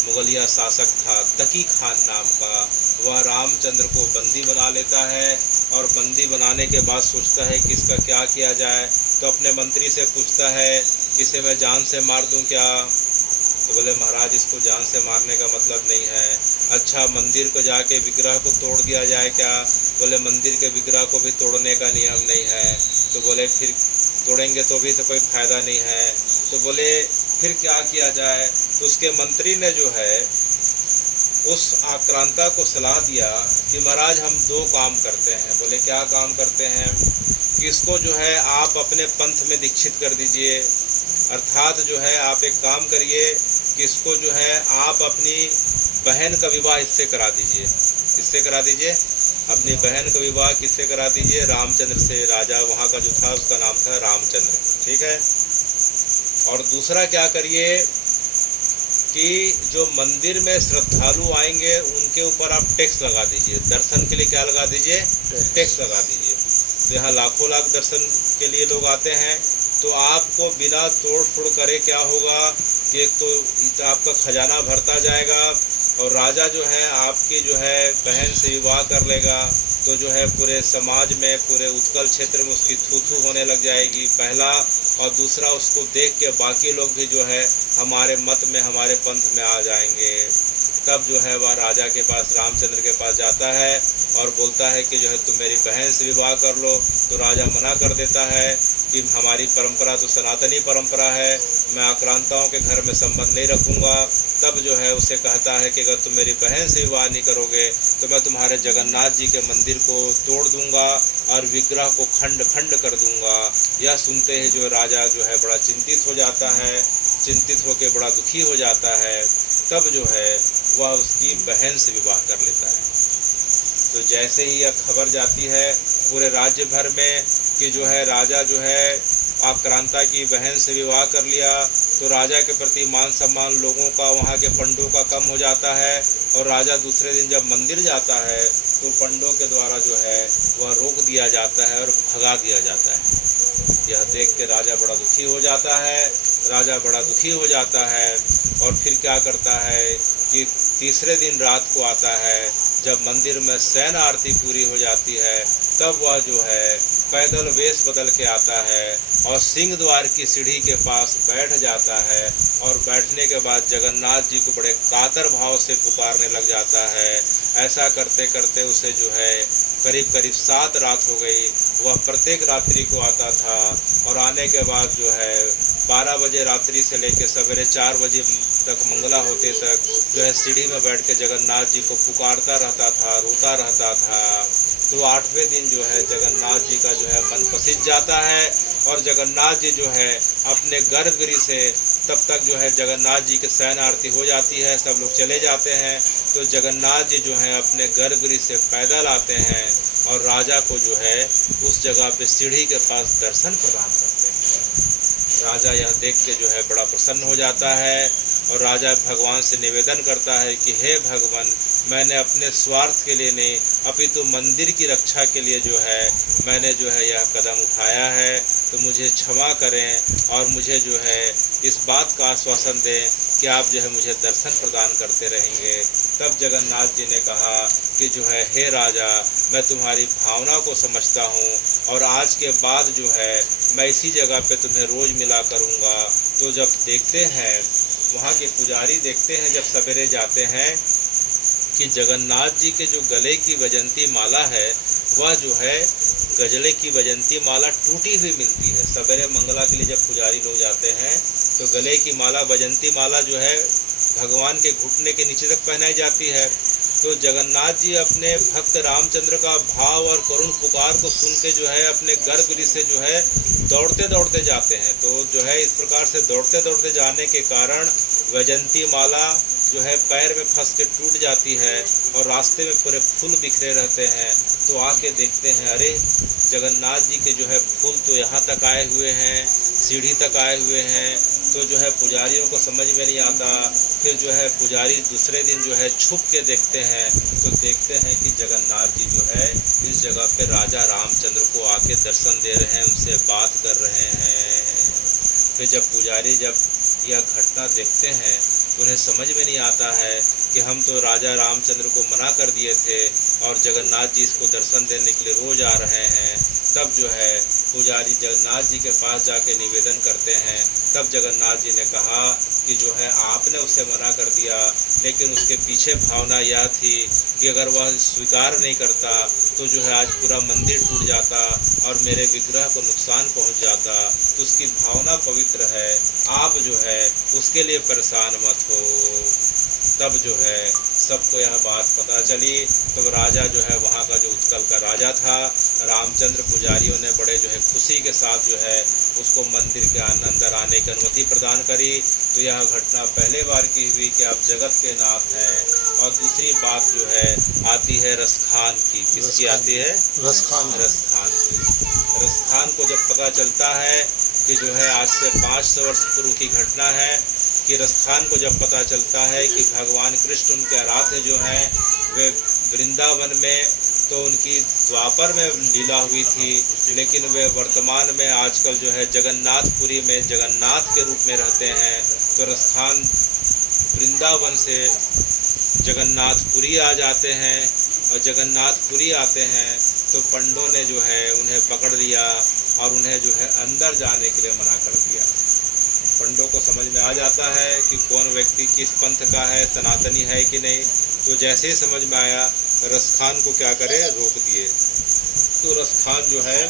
मुगलिया शासक था तकी खान नाम का, वह रामचंद्र को बंदी बना लेता है और बंदी बनाने के बाद सोचता है कि इसका क्या किया जाए। तो अपने मंत्री से पूछता है कि इसे मैं जान से मार दूं क्या? तो बोले महाराज इसको जान से मारने का मतलब नहीं है। अच्छा मंदिर को जाके विग्रह को तोड़ दिया जाए क्या? बोले मंदिर के विग्रह को भी तोड़ने का नियम नहीं है। तो बोले फिर तोड़ेंगे तो भी तो कोई फायदा नहीं है। तो बोले फिर क्या किया जाए? तो उसके मंत्री ने जो है उस आक्रांता को सलाह दिया कि महाराज हम 2 काम करते हैं। बोले क्या काम करते हैं? कि इसको जो है आप अपने पंथ में दीक्षित कर दीजिए, अर्थात जो है आप एक काम करिए कि इसको जो है आप अपनी बहन का विवाह इससे करा दीजिए। किससे करा दीजिए? अपनी बहन का विवाह किससे करा दीजिए? रामचंद्र से। राजा वहाँ का जो था उसका नाम था रामचंद्र, ठीक है। और दूसरा क्या करिए कि जो मंदिर में श्रद्धालु आएंगे उनके ऊपर आप टैक्स लगा दीजिए। दर्शन के लिए क्या लगा दीजिए? टैक्स लगा दीजिए। तो यहाँ लाखों लाख दर्शन के लिए लोग आते हैं, तो आपको बिना तोड़ फोड़ करे क्या होगा कि एक तो आपका खजाना भरता जाएगा और राजा जो है आपकी जो है बहन से विवाह कर लेगा, तो जो है पूरे समाज में, पूरे उत्कल क्षेत्र में उसकी थू थू होने लग जाएगी, पहला। और दूसरा उसको देख के बाकी लोग भी जो है हमारे मत में, हमारे पंथ में आ जाएंगे। तब जो है वह राजा के पास, रामचंद्र के पास जाता है और बोलता है कि जो है तुम मेरी बहन से विवाह कर लो। तो राजा मना कर देता है कि हमारी परंपरा तो सनातनी परंपरा है, मैं आक्रांताओं के घर में संबंध नहीं रखूँगा। तब जो है उसे कहता है कि अगर तुम मेरी बहन से विवाह नहीं करोगे तो मैं तुम्हारे जगन्नाथ जी के मंदिर को तोड़ दूंगा और विग्रह को खंड खंड कर दूंगा। यह सुनते ही जो राजा जो है बड़ा चिंतित हो जाता है, चिंतित होकर बड़ा दुखी हो जाता है। तब जो है वह उसकी बहन से विवाह कर लेता है। तो जैसे ही यह खबर जाती है पूरे राज्य भर में कि जो है राजा जो है आक्रांता की बहन से विवाह कर लिया, तो राजा के प्रति मान सम्मान लोगों का, वहाँ के पंडों का कम हो जाता है। और राजा दूसरे दिन जब मंदिर जाता है तो पंडों के द्वारा जो है वह रोक दिया जाता है और भगा दिया जाता है। यह देख के राजा बड़ा दुखी हो जाता है, राजा बड़ा दुखी हो जाता है। और फिर क्या करता है कि तीसरे दिन रात को आता है, जब मंदिर में शयन आरती पूरी हो जाती है, तब वह जो है पैदल वेश बदल के आता है और सिंह द्वार की सीढ़ी के पास बैठ जाता है। और बैठने के बाद जगन्नाथ जी को बड़े कातर भाव से पुकारने लग जाता है। ऐसा करते करते उसे जो है करीब करीब 7 रात हो गई। वह प्रत्येक रात्रि को आता था और आने के बाद जो है 12 बजे रात्रि से लेकर सवेरे 4 बजे तक मंगला होते तक जो है सीढ़ी में बैठ के जगन्नाथ जी को पुकारता रहता था, रोता रहता था। तो 8वें दिन जो है जगन्नाथ जी का जो है मन पसीज जाता है और जगन्नाथ जी जो है अपने गर्भगृह से, तब तक जो है जगन्नाथ जी की शयन आरती हो जाती है, सब लोग चले जाते हैं। तो जगन्नाथ जी जो है अपने गर्भगृह से पैदल आते हैं और राजा को जो है उस जगह पे सीढ़ी के पास दर्शन प्रदान करते हैं। राजा यह देख के जो है बड़ा प्रसन्न हो जाता है और राजा भगवान से निवेदन करता है कि हे भगवान, मैंने अपने स्वार्थ के लिए नहीं अपितु मंदिर की रक्षा के लिए जो है मैंने जो है यह कदम उठाया है, तो मुझे क्षमा करें और मुझे जो है इस बात का आश्वासन दें कि आप जो है मुझे दर्शन प्रदान करते रहेंगे। तब जगन्नाथ जी ने कहा कि जो है हे राजा, मैं तुम्हारी भावना को समझता हूँ और आज के बाद जो है मैं इसी जगह पे तुम्हें रोज़ मिला करूँगा। तो जब देखते हैं वहाँ के पुजारी देखते हैं, जब सवेरे जाते हैं कि जगन्नाथ जी के जो गले की वजंती माला है वह जो है गजले की वजंती माला टूटी हुई मिलती है। सवेरे मंगला के लिए जब पुजारी लोग जाते हैं तो गले की माला, वजंती माला जो है भगवान के घुटने के नीचे तक पहनाई जाती है। तो जगन्नाथ जी अपने भक्त रामचंद्र का भाव और करुण पुकार को सुन के जो है अपने गर्भगृह से जो है दौड़ते दौड़ते जाते हैं। तो जो है इस प्रकार से दौड़ते दौड़ते जाने के कारण वैजंती माला जो है पैर में फंस के टूट जाती है और रास्ते में पूरे फूल बिखरे रहते हैं। तो आके देखते हैं, अरे जगन्नाथ जी के जो है फूल तो यहाँ तक आए हुए हैं, सीढ़ी तक आए हुए हैं। तो जो है पुजारियों को समझ में नहीं आता। फिर जो है पुजारी दूसरे दिन जो है छुप के देखते हैं तो देखते हैं कि जगन्नाथ जी जो है इस जगह पे राजा रामचंद्र को आके दर्शन दे रहे हैं, उनसे बात कर रहे हैं। फिर जब पुजारी जब यह घटना देखते हैं तो उन्हें समझ में नहीं आता है कि हम तो राजा रामचंद्र को मना कर दिए थे और जगन्नाथ जी इसको दर्शन देने के लिए रोज आ रहे हैं। तब जो है पुजारी जगन्नाथ जी के पास जाके निवेदन करते हैं। तब जगन्नाथ जी ने कहा कि जो है आपने उसे मना कर दिया, लेकिन उसके पीछे भावना यह थी कि अगर वह स्वीकार नहीं करता तो जो है आज पूरा मंदिर टूट जाता और मेरे विग्रह को नुकसान पहुंच जाता। तो उसकी भावना पवित्र है, आप जो है उसके लिए परेशान मत हो। तब जो है सबको यह बात पता चली। तो राजा जो है वहाँ का जो उत्कल का राजा था रामचंद्र, पुजारियों ने बड़े जो है खुशी के साथ जो है उसको मंदिर के अंदर आने की अनुमति प्रदान करी। तो यह घटना पहले बार की हुई कि आप जगत के नाथ हैं। और दूसरी बात जो है आती है रसखान की। किसकी आती है? रसखान की। रसखान को जब पता चलता है कि जो है आज से 500 वर्ष पूर्व की घटना है कि रसखान को जब पता चलता है कि भगवान कृष्ण उनके आराध्य जो हैं वे वृंदावन में, तो उनकी द्वापर में लीला हुई थी, लेकिन वे वर्तमान में आजकल जो है जगन्नाथपुरी में जगन्नाथ के रूप में रहते हैं। तो रसखान वृंदावन से जगन्नाथपुरी आ जाते हैं और जगन्नाथपुरी आते हैं तो पंडों ने जो है उन्हें पकड़ लिया और उन्हें जो है अंदर जाने के लिए मना कर दिया। पंडों को समझ में आ जाता है कि कौन व्यक्ति किस पंथ का है, सनातनी है कि नहीं। तो जैसे ही समझ में आया रसखान को क्या करे, रोक दिए। तो रसखान जो है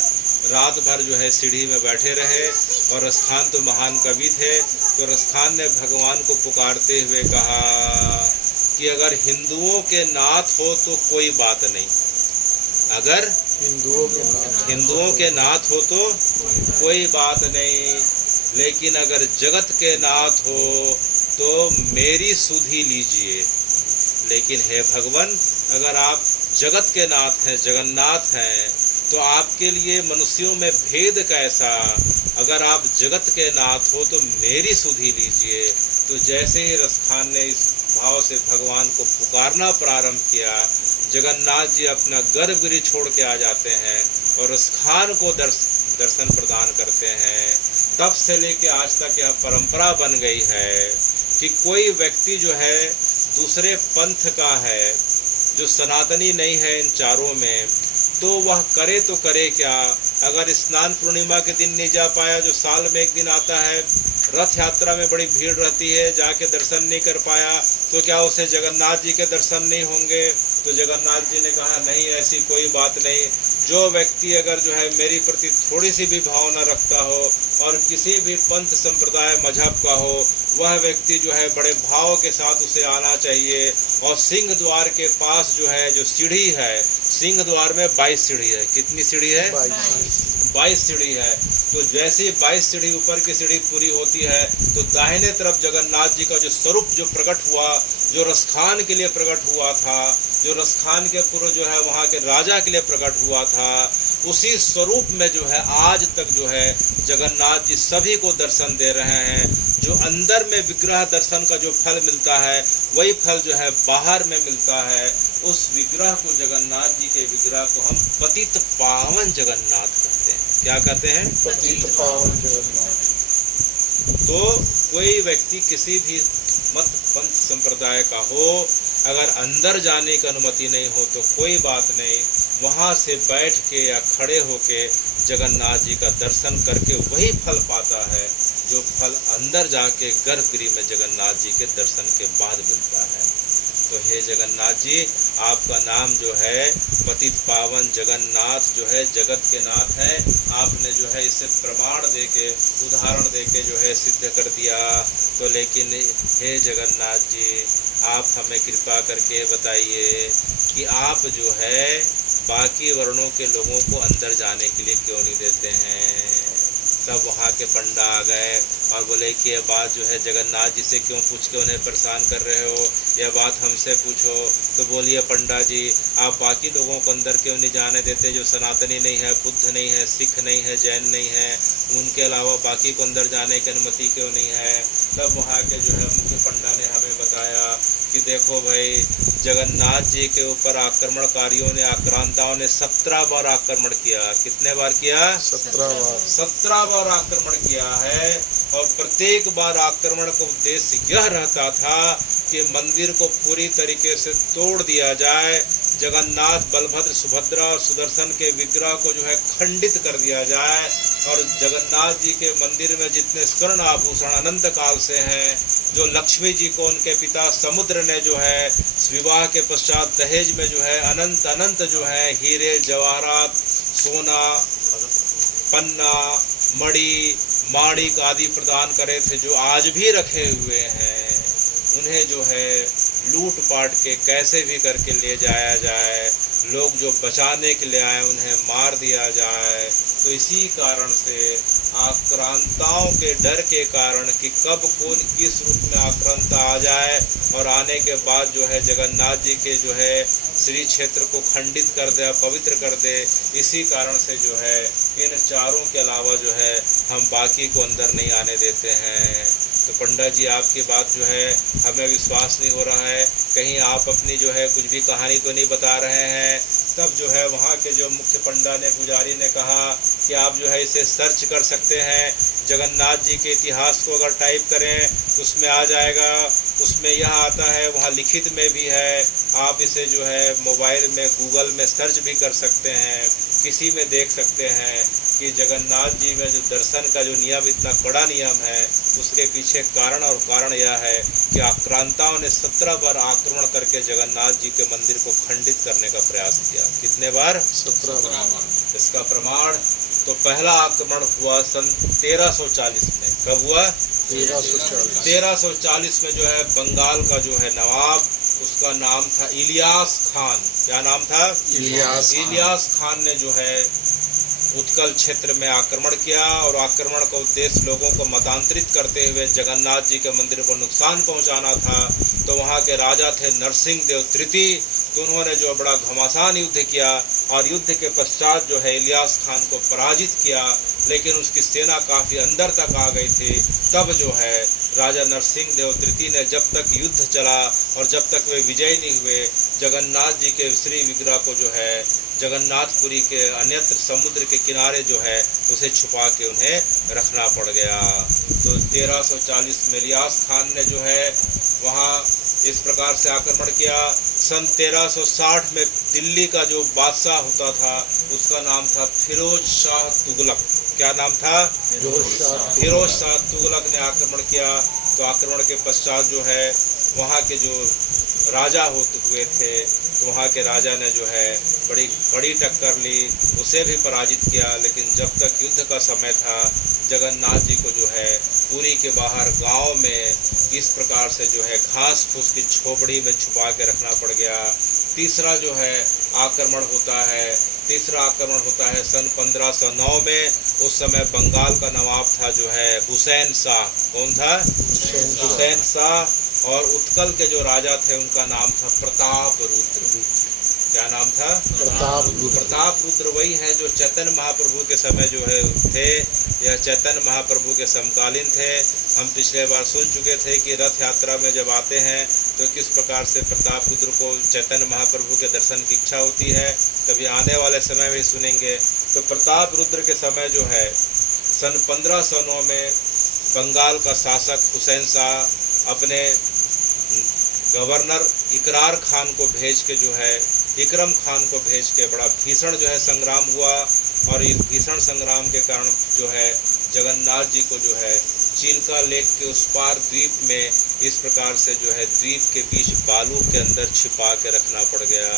रात भर जो है सीढ़ी में बैठे रहे। और रसखान तो महान कवि थे, तो रसखान ने भगवान को पुकारते हुए कहा कि अगर हिंदुओं के नाथ हो तो कोई बात नहीं, अगर हिंदुओं के नाथ हो तो कोई बात नहीं, लेकिन अगर जगत के नाथ हो तो मेरी सुधि लीजिए। लेकिन हे भगवान, अगर आप जगत के नाथ हैं, जगन्नाथ हैं, तो आपके लिए मनुष्यों में भेद कैसा? अगर आप जगत के नाथ हो तो मेरी सुधि लीजिए। तो जैसे ही रसखान ने इस भाव से भगवान को पुकारना प्रारंभ किया, जगन्नाथ जी अपना गर्भगृह छोड़ के आ जाते हैं और रसखान को दर्शन प्रदान करते हैं। तब से लेके आज तक यह परंपरा बन गई है कि कोई व्यक्ति जो है दूसरे पंथ का है, जो सनातनी नहीं है इन चारों में, तो वह करे तो करे क्या? अगर स्नान पूर्णिमा के दिन नहीं जा पाया, जो साल में एक दिन आता है, रथ यात्रा में बड़ी भीड़ रहती है, जाके दर्शन नहीं कर पाया, तो क्या उसे जगन्नाथ जी के दर्शन नहीं होंगे? तो जगन्नाथ जी ने कहा नहीं, ऐसी कोई बात नहीं। जो व्यक्ति अगर जो है मेरी प्रति थोड़ी सी भी भावना रखता हो और किसी भी पंथ संप्रदाय मजहब का हो, वह व्यक्ति जो है बड़े भाव के साथ उसे आना चाहिए। और सिंह द्वार के पास जो है, जो सीढ़ी है, सिंह द्वार में 22 सीढ़ी है। कितनी सीढ़ी है? 22 सीढ़ी है। तो जैसे 22 सीढ़ी ऊपर की सीढ़ी पूरी होती है, तो दाहिने तरफ जगन्नाथ जी का जो स्वरूप जो प्रकट हुआ, जो रसखान के लिए प्रकट हुआ था, जो रसखान के पूर्व जो है वहाँ के राजा के लिए प्रकट हुआ था, उसी स्वरूप में जो है आज तक जो है जगन्नाथ जी सभी को दर्शन दे रहे हैं। जो अंदर में विग्रह दर्शन का जो फल मिलता है, वही फल जो है बाहर में मिलता है। उस विग्रह को, जगन्नाथ जी के विग्रह को हम पतित पावन जगन्नाथ कहते हैं। क्या कहते हैं? पतित पावन जगन्नाथ। तो कोई व्यक्ति किसी भी मत पंथ संप्रदाय का हो, अगर अंदर जाने की अनुमति नहीं हो तो कोई बात नहीं, वहाँ से बैठ के या खड़े होके जगन्नाथ जी का दर्शन करके वही फल पाता है जो फल अंदर जाके गर्भगृह में जगन्नाथ जी के दर्शन के बाद मिलता है। तो हे जगन्नाथ जी, आपका नाम जो है पतित पावन जगन्नाथ जो है जगत के नाथ है। आपने जो है इसे प्रमाण देके, उदाहरण देके जो है सिद्ध कर दिया। तो लेकिन हे जगन्नाथ जी, आप हमें कृपा करके बताइए कि आप जो है बाकी वर्णों के लोगों को अंदर जाने के लिए क्यों नहीं देते हैं? तब वहाँ के पंडा आ गए और बोले कि यह बात जो है जगन्नाथ जी से क्यों पूछ के उन्हें परेशान कर रहे हो, यह बात हमसे पूछो। तो बोलिए पंडा जी, आप बाकी लोगों को अंदर क्यों नहीं जाने देते, जो सनातनी नहीं है, बुद्ध नहीं है, सिख नहीं है, जैन नहीं है, उनके अलावा बाकी को अंदर जाने की अनुमति क्यों नहीं है? तब वहाँ के जो है मुख्य पंडा ने हमें बताया कि देखो भाई, जगन्नाथ जी के ऊपर आक्रमणकारियों ने, आक्रांताओं ने 17 बार आक्रमण किया। कितने बार किया? 17 बार आक्रमण किया है। और प्रत्येक बार आक्रमण का उद्देश्य यह रहता था कि मंदिर को पूरी तरीके से तोड़ दिया जाए, जगन्नाथ, बलभद्र, सुभद्रा और सुदर्शन के विग्रह को जो है खंडित कर दिया जाए, और जगन्नाथ जी के मंदिर में जितने स्वर्ण आभूषण अनंत काल से हैं, जो लक्ष्मी जी को उनके पिता समुद्र ने जो है विवाह के पश्चात दहेज में जो है अनंत अनंत जो है हीरे जवाहरात, सोना, पन्ना, मणि, माणिक आदि प्रदान करे थे, जो आज भी रखे हुए हैं, उन्हें जो है लूट पाट के कैसे भी करके ले जाया जाए, लोग जो बचाने के लिए आए उन्हें मार दिया जाए। तो इसी कारण से आक्रांताओं के डर के कारण कि कब कौन किस रूप में आक्रांता आ जाए और आने के बाद जो है जगन्नाथ जी के जो है श्री क्षेत्र को खंडित कर दे, पवित्र कर दे, इसी कारण से जो है इन चारों के अलावा जो है हम बाकी को अंदर नहीं आने देते हैं। तो पंडित जी, आपकी बात जो है हमें विश्वास नहीं हो रहा है, कहीं आप अपनी जो है कुछ भी कहानी तो नहीं बता रहे हैं। तब जो है वहाँ के जो मुख्य पंडा ने, पुजारी ने कहा कि आप जो है इसे सर्च कर सकते हैं, जगन्नाथ जी के इतिहास को अगर टाइप करें तो उसमें आ जाएगा, उसमें यह आता है, वहाँ लिखित में भी है, आप इसे जो है मोबाइल में, गूगल में सर्च भी कर सकते हैं, किसी में देख सकते हैं कि जगन्नाथ जी में जो दर्शन का जो नियम, इतना बड़ा नियम है, उसके पीछे कारण, और कारण यह है कि आक्रांताओं ने 17 बार आक्रमण करके जगन्नाथ जी के मंदिर को खंडित करने का प्रयास किया। कितने बार? 17 बार। इसका प्रमाण तो पहला आक्रमण हुआ सन 1340 में। कब हुआ? 1340 में जो है बंगाल का जो है नवाब, उसका नाम था इलियास खान। क्या नाम था? इलियास खान ने जो है उत्कल क्षेत्र में आक्रमण किया और आक्रमण का उद्देश्य लोगों को मतांतरित करते हुए जगन्नाथ जी के मंदिर को नुकसान पहुंचाना था। तो वहां के राजा थे नरसिंह देव तृतीय, तो उन्होंने जो बड़ा घमासान युद्ध किया और युद्ध के पश्चात जो है इलियास खान को पराजित किया, लेकिन उसकी सेना काफी अंदर तक आ गई थी। तब जो है राजा नरसिंह देव तृतीय ने जब तक युद्ध चला और जब तक वे विजय नहीं हुए, जगन्नाथ जी के श्री विग्रह को जो है जगन्नाथपुरी के अन्यत्र समुद्र के किनारे जो है उसे छुपा के उन्हें रखना पड़ गया। तो 1340 में इलियास खान ने जो है वहाँ इस प्रकार से आक्रमण किया। सन 1360 में दिल्ली का जो बादशाह होता था उसका नाम था फिरोज शाह तुगलक। क्या नाम था? फिरोज शाह तुगलक ने आक्रमण किया। तो आक्रमण के पश्चात जो है वहाँ के जो राजा होते हुए थे, तो वहाँ के राजा ने जो है बड़ी टक्कर ली, उसे भी पराजित किया। लेकिन जब तक युद्ध का समय था, जगन्नाथ जी को जो है पुरी के बाहर गांव में इस प्रकार से जो है घास फूस की झोपड़ी में छुपा के रखना पड़ गया। तीसरा जो है आक्रमण होता है सन 1509 में। उस समय बंगाल का नवाब था जो है हुसैन शाह। कौन था? हुसैन शाह। और उत्कल के जो राजा थे उनका नाम था प्रताप रुद्र। क्या नाम था? प्रताप रुद्र वही है जो चैतन्य महाप्रभु के समय जो है थे। यह चैतन्य महाप्रभु के समकालीन थे। हम पिछले बार सुन चुके थे कि रथ यात्रा में जब आते हैं तो किस प्रकार से प्रताप रुद्र को चैतन्य महाप्रभु के दर्शन की इच्छा होती है। कभी आने वाले समय में सुनेंगे। तो प्रताप रुद्र के समय जो है सन 1509 में बंगाल का शासक हुसैन शाह अपने गवर्नर इकरार खान को भेज के जो है इकरम खान को भेज के बड़ा भीषण जो है संग्राम हुआ। और इस भीषण संग्राम के कारण जो है जगन्नाथ जी को जो है चिल्का लेक के उस पार द्वीप में इस प्रकार से जो है द्वीप के बीच बालू के अंदर छिपा के रखना पड़ गया।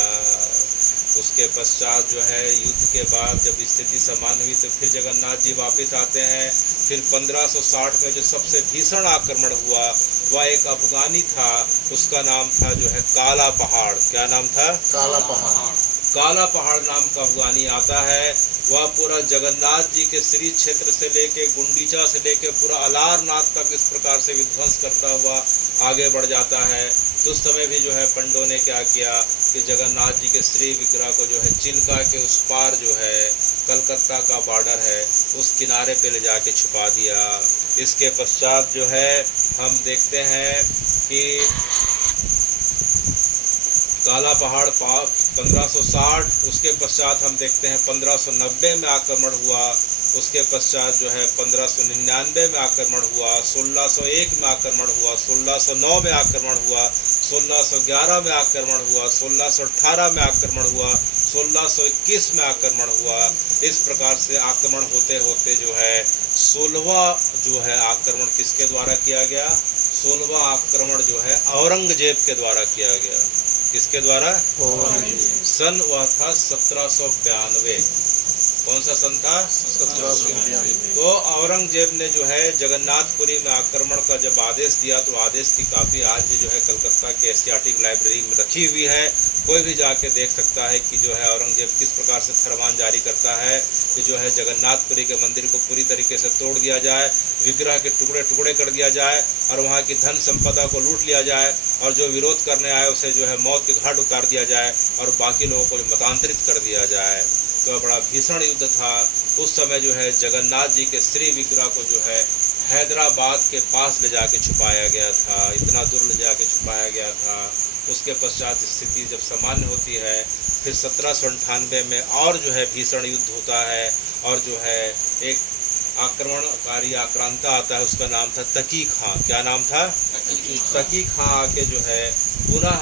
उसके पश्चात जो है युद्ध के बाद जब स्थिति सामान्य हुई तो फिर जगन्नाथ जी वापस आते हैं। फिर 1560 में जो सबसे भीषण आक्रमण हुआ वह एक अफगानी था, उसका नाम था जो है काला पहाड़। क्या नाम था? काला पहाड़ नाम का अफगानी आता है। वह पूरा जगन्नाथ जी के श्री क्षेत्र से लेके गुंडीचा से लेके पूरा अलारनाथ तक इस प्रकार से विध्वंस करता हुआ आगे बढ़ जाता है। तो उस समय भी जो है पंडों ने क्या किया कि जगन्नाथ जी के श्री विग्रह को जो है चिल्का के उस पार जो है कलकत्ता का बॉर्डर है उस किनारे पे ले जाके छुपा दिया। इसके पश्चात जो है हम देखते हैं कि काला पहाड़ 1560, उसके पश्चात हम देखते हैं 1590 में आक्रमण हुआ। उसके पश्चात जो है 1599 में आक्रमण हुआ, 1601 में आक्रमण हुआ, 1609 में आक्रमण हुआ, 1611 में आक्रमण हुआ, 1618 में आक्रमण हुआ, 1621 में आक्रमण हुआ। इस प्रकार से आक्रमण होते होते जो है 16वां जो है आक्रमण किसके द्वारा किया गया? 16वां आक्रमण जो है औरंगजेब के द्वारा किया गया। किसके द्वारा? सन वह था 1792। कौन सा सन था? 1792। तो औरंगजेब ने जो है जगन्नाथपुरी में आक्रमण का जब आदेश दिया तो आदेश की कापी आज भी जो है कलकत्ता के एशियाटिक लाइब्रेरी में रखी हुई है। कोई भी जाके देख सकता है कि जो है औरंगजेब किस प्रकार से फरमान जारी करता है कि जो है जगन्नाथपुरी के मंदिर को पूरी तरीके से तोड़ दिया जाए, विग्रह के टुकड़े टुकड़े कर दिया जाए और वहाँ की धन संपदा को लूट लिया जाए और जो विरोध करने आए उसे जो है मौत के घाट उतार दिया जाए और बाकी लोगों को मतांतरित कर दिया जाए। तो बड़ा भीषण युद्ध था। उस समय जो है जगन्नाथ जी के श्री विग्रह को जो है हैदराबाद के पास ले जाके छुपाया गया था, इतना दूर ले जाके छुपाया गया था। उसके पश्चात स्थिति जब सामान्य होती है फिर 1798 में और जो है भीषण युद्ध होता है और जो है एक आक्रमणकारी आक्रांता आता है, उसका नाम था तकी खां। क्या नाम था? तकी खां आके जो है पुनः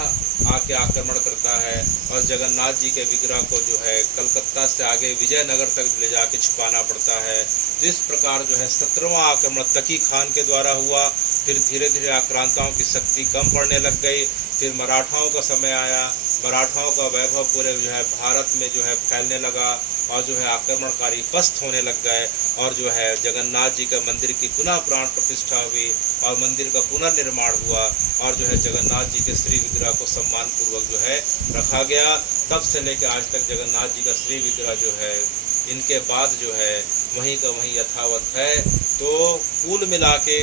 आके आक्रमण करता है और जगन्नाथ जी के विग्रह को जो है कलकत्ता से आगे विजयनगर तक ले जाके छुपाना पड़ता है। तो इस प्रकार जो है 17वां आक्रमण तकी खान के द्वारा हुआ। फिर धीरे धीरे आक्रांताओं की शक्ति कम पड़ने लग गई। फिर मराठाओं का समय आया, मराठाओं का वैभव पूरे जो है भारत में जो है फैलने लगा और जो है आक्रमणकारी पस्त होने लग गए और जो है जगन्नाथ जी का मंदिर की पुनः प्राण प्रतिष्ठा हुई और मंदिर का पुनर्निर्माण हुआ और जो है जगन्नाथ जी के श्री विग्रह को सम्मानपूर्वक जो है रखा गया। तब से लेकर आज तक जगन्नाथ जी का श्री विग्रह जो है इनके बाद जो है वहीं का वहीं यथावत है। तो कुल मिला के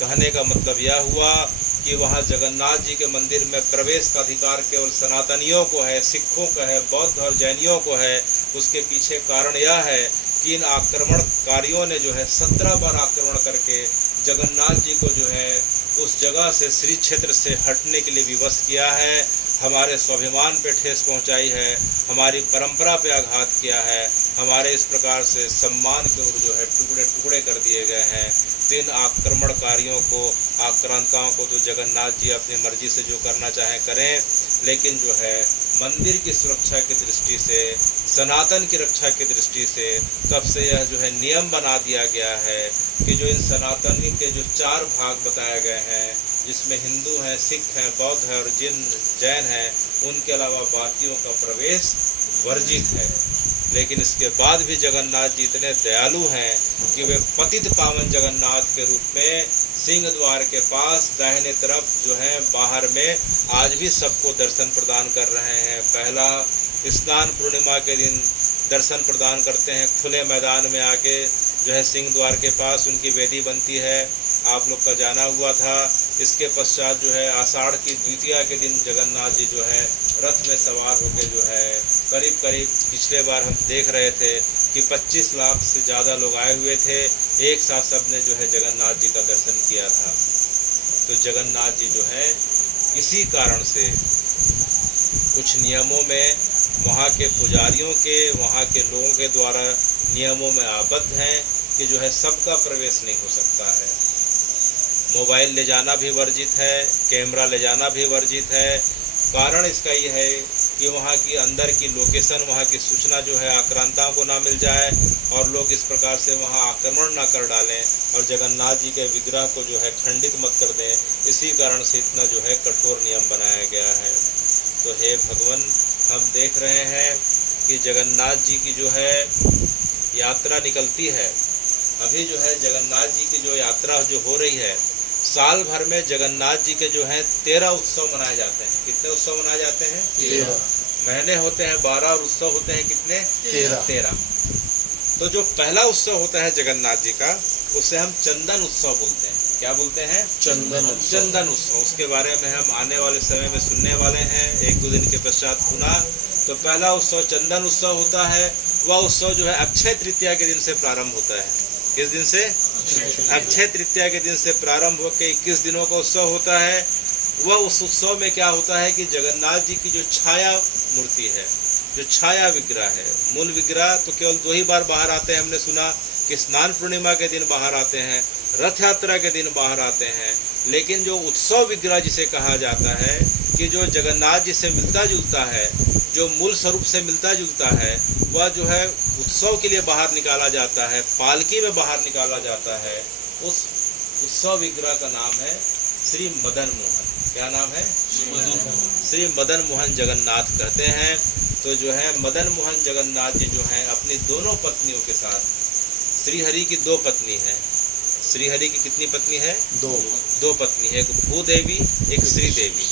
कहने का मतलब यह हुआ कि वहाँ जगन्नाथ जी के मंदिर में प्रवेश का अधिकार केवल सनातनियों को है, सिखों का है, बौद्ध और जैनियों को है। उसके पीछे कारण यह है कि इन आक्रमणकारियों ने जो है 17 बार आक्रमण करके जगन्नाथ जी को जो है उस जगह से श्री क्षेत्र से हटने के लिए विवश किया है, हमारे स्वाभिमान पे ठेस पहुंचाई है, हमारी परंपरा पे आघात किया है, हमारे इस प्रकार से सम्मान के जो है टुकड़े टुकड़े कर दिए गए हैं। तो इन आक्रमणकारियों को, आक्रांताओं को तो जगन्नाथ जी अपनी मर्जी से जो करना चाहें करें, लेकिन जो है मंदिर की सुरक्षा की दृष्टि से, सनातन की रक्षा की दृष्टि से तब से यह जो है नियम बना दिया गया है कि जो इन सनातनी के जो 4 भाग बताए गए हैं, जिसमें हिंदू हैं, सिख हैं, बौद्ध हैं और जैन हैं, उनके अलावा बाकियों का प्रवेश वर्जित है। लेकिन इसके बाद भी जगन्नाथ जी इतने दयालु हैं कि वे पतित पावन जगन्नाथ के रूप में सिंह द्वार के पास दाहिने तरफ जो है बाहर में आज भी सबको दर्शन प्रदान कर रहे हैं। पहला स्नान पूर्णिमा के दिन दर्शन प्रदान करते हैं, खुले मैदान में आके जो है सिंह द्वार के पास उनकी वेदी बनती है, आप लोग का जाना हुआ था। इसके पश्चात जो है आषाढ़ की द्वितीया के दिन जगन्नाथ जी जो है रथ में सवार होकर जो है करीब करीब पिछले बार हम देख रहे थे कि 25 लाख से ज़्यादा लोग आए हुए थे, एक साथ सबने जो है जगन्नाथ जी का दर्शन किया था। तो जगन्नाथ जी जो है इसी कारण से कुछ नियमों में वहाँ के पुजारियों के, वहाँ के लोगों के द्वारा नियमों में आबद्ध हैं कि जो है सबका प्रवेश नहीं हो सकता है। मोबाइल ले जाना भी वर्जित है, कैमरा ले जाना भी वर्जित है। कारण इसका ये है कि वहाँ की अंदर की लोकेशन, वहाँ की सूचना जो है आक्रांताओं को ना मिल जाए और लोग इस प्रकार से वहाँ आक्रमण ना कर डालें और जगन्नाथ जी के विग्रह को जो है खंडित मत कर दें। इसी कारण से इतना जो है कठोर नियम बनाया गया है। तो हे भगवान, हम देख रहे हैं कि जगन्नाथ जी की जो है यात्रा निकलती है। अभी जो है जगन्नाथ जी की जो यात्रा जो हो रही है, साल भर में जगन्नाथ जी के जो है 13 उत्सव मनाए जाते हैं। कितने उत्सव मनाए जाते हैं? 13 महीने होते हैं 12 और उत्सव होते हैं कितने? 13। तो जो पहला उत्सव होता है जगन्नाथ जी का, उसे हम चंदन उत्सव बोलते हैं। क्या बोलते हैं? चंदन उत्सव। उसके बारे में हम आने वाले समय में सुनने वाले हैं, 1-2 दिन के पश्चात पुनः। तो पहला उत्सव चंदन उत्सव होता है। वह उत्सव जो है अक्षय तृतीया के दिन से प्रारंभ होता है। किस दिन से? अक्षय तृतीया के दिन से प्रारंभ होकर 21 दिनों का उत्सव होता है। वह उस उत्सव में क्या होता है कि जगन्नाथ जी की जो छाया मूर्ति है, जो छाया विग्रह है, मूल विग्रह तो केवल 2 ही बार बाहर आते हैं। हमने सुना कि स्नान पूर्णिमा के दिन बाहर आते हैं, रथ यात्रा के दिन बाहर आते हैं। लेकिन जो उत्सव विग्रह जिसे कहा जाता है कि जो जगन्नाथ जी से मिलता जुलता है, जो मूल स्वरूप से मिलता जुलता है, वह जो है उत्सव के लिए बाहर निकाला जाता है, पालकी में बाहर निकाला जाता है। उस उत्सव विग्रह का नाम है श्री मदन मोहन। क्या नाम है? श्री मदन मोहन जगन्नाथ कहते हैं। तो जो है मदन मोहन जगन्नाथ जी जो हैं अपनी दोनों पत्नियों के साथ, श्रीहरि की 2 पत्नी हैं। श्रीहरि की कितनी पत्नी है? 2 पत्नी है। एक भूदेवी, एक श्रीदेवी।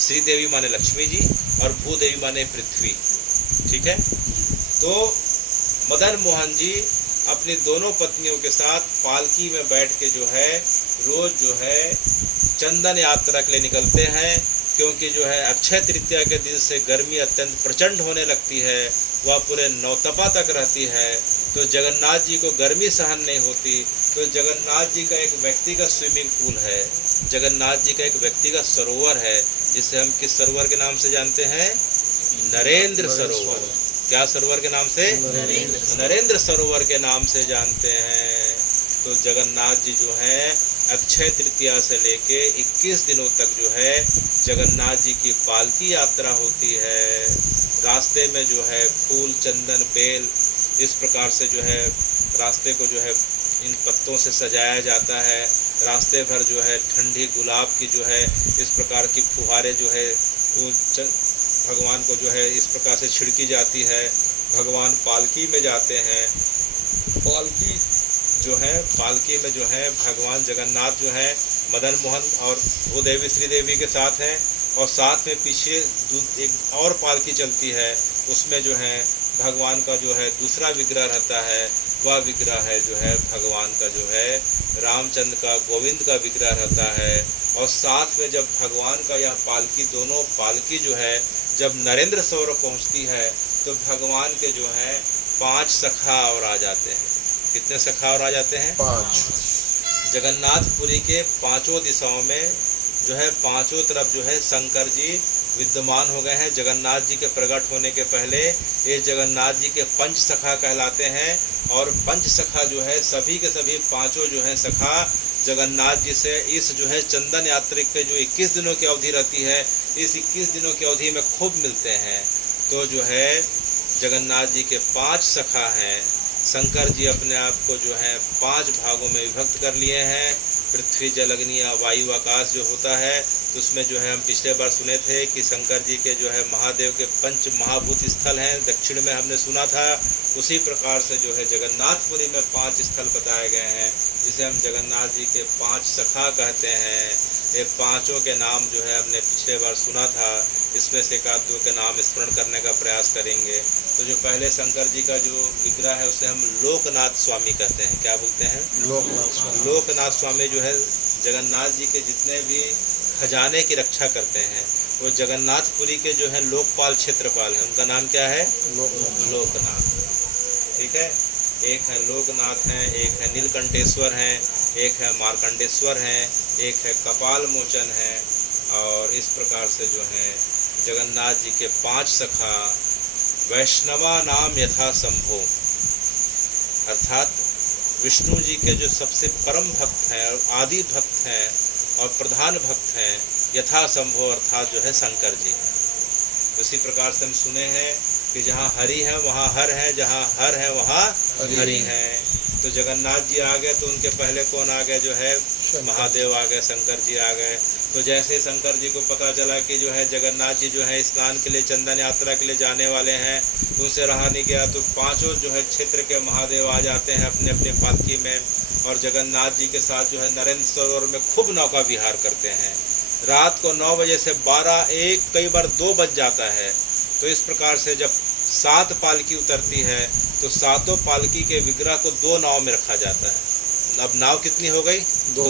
श्रीदेवी माने लक्ष्मी जी और भूदेवी माने पृथ्वी। ठीक है। तो मदन मोहन जी अपनी दोनों पत्नियों के साथ पालकी में बैठ के जो है रोज जो है चंदन यात्रा के लिए निकलते हैं। क्योंकि जो है अक्षय तृतीया के दिन से गर्मी अत्यंत प्रचंड होने लगती है, वह पूरे नौतपा तक रहती है। तो जगन्नाथ जी को गर्मी सहन नहीं होती। तो जगन्नाथ जी का एक व्यक्तिगत स्विमिंग पूल है, जगन्नाथ जी का एक व्यक्तिगत सरोवर है, जिसे हम किस सरोवर के नाम से जानते हैं? नरेंद्र सरोवर। क्या सरोवर के नाम से? नरेंद्र सरोवर के नाम से जानते हैं। तो जगन्नाथ जी जो है अक्षय तृतीया से लेके 21 दिनों तक जो है जगन्नाथ जी की पालकी यात्रा होती है। रास्ते में जो है फूल, चंदन, बेल, इस प्रकार से जो है रास्ते को जो है इन पत्तों से सजाया जाता है। रास्ते भर जो है ठंडी गुलाब की जो है इस प्रकार की फुहारे जो है वो भगवान को जो है इस प्रकार से छिड़की जाती है। भगवान पालकी में जाते हैं। पालकी में जो है भगवान जगन्नाथ जो है मदन मोहन और भूदेवी श्रीदेवी के साथ हैं, और साथ में पीछे एक और पालकी चलती है, उसमें जो है भगवान का जो है दूसरा विग्रह रहता है। वह विग्रह है जो है भगवान का जो है रामचंद्र का, गोविंद का विग्रह रहता है। और साथ में जब भगवान का यह पालकी, दोनों पालकी जो है जब नरेंद्र सरोवर पहुंचती है तो भगवान के जो है 5 सखा और आ जाते हैं। कितने सखा और आ जाते हैं? 5। जगन्नाथपुरी के 5 दिशाओं में जो है 5 तरफ जो है शंकर जी विद्यमान हो गए हैं। जगन्नाथ जी के प्रकट होने के पहले ये जगन्नाथ जी के पंच सखा कहलाते हैं। और पंच सखा जो है सभी के सभी 5 जो है सखा जगन्नाथ जी से इस जो है चंदन यात्रा के जो 21 दिनों की अवधि रहती है, इस 21 दिनों की अवधि में खूब मिलते हैं। तो जो है जगन्नाथ जी के 5 सखा हैं। शंकर जी अपने आप को जो है 5 भागों में विभक्त कर लिए हैं। पृथ्वी, जल, अग्नि, वायु, आकाश जो होता है, तो उसमें जो है हम पिछले बार सुने थे कि शंकर जी के जो है महादेव के 5 महाभूत स्थल हैं, दक्षिण में हमने सुना था। उसी प्रकार से जो है जगन्नाथपुरी में 5 स्थल बताए गए हैं, जिसे हम जगन्नाथ जी के 5 सखा कहते हैं। ये 5 के नाम जो है हमने पिछले बार सुना था, इसमें से 1-2 के नाम स्मरण करने का प्रयास करेंगे। तो जो पहले शंकर जी का जो विग्रह है उसे हम लोकनाथ स्वामी कहते हैं। क्या बोलते हैं? लोकनाथ स्वामी। लोकनाथ स्वामी जो है जगन्नाथ जी के जितने भी खजाने की रक्षा करते हैं, वो जगन्नाथपुरी के जो है लोकपाल क्षेत्रपाल हैं। उनका नाम क्या है? लोकनाथ। ठीक है, एक है लोकनाथ हैं, एक है नीलकंठेश्वर हैं, एक है मार्कंडेश्वर हैं, एक है कपाल मोचन है। और इस प्रकार से जो है जगन्नाथ जी के 5 सखा वैष्णवा नाम यथा संभो, अर्थात विष्णु जी के जो सबसे परम भक्त हैं और आदि भक्त हैं और प्रधान भक्त हैं, यथा संभो अर्थात जो है शंकर जी हैं। उसी प्रकार से हम सुने हैं कि जहाँ हरि है वहाँ हर है, जहाँ हर है वहाँ हरि है। तो जगन्नाथ जी आ गए तो उनके पहले कौन आ गए? जो है महादेव आ गए, शंकर जी आ गए। तो जैसे शंकर जी को पता चला कि जो है जगन्नाथ जी जो है स्नान के लिए, चंदन यात्रा के लिए जाने वाले हैं, तो उनसे रहा नहीं गया, तो 5 जो है क्षेत्र के महादेव आ जाते हैं अपने अपने पालकी में, और जगन्नाथ जी के साथ जो है नरेंद्र सरोवर में खूब नौका विहार करते हैं। रात को 9 बजे से 12, 1, कई बार 2 बज जाता है। तो इस प्रकार से जब 7 पालकी उतरती है तो 7 पालकी के विग्रह को 2 नाव में रखा जाता है। अब नाव कितनी हो गई? 2।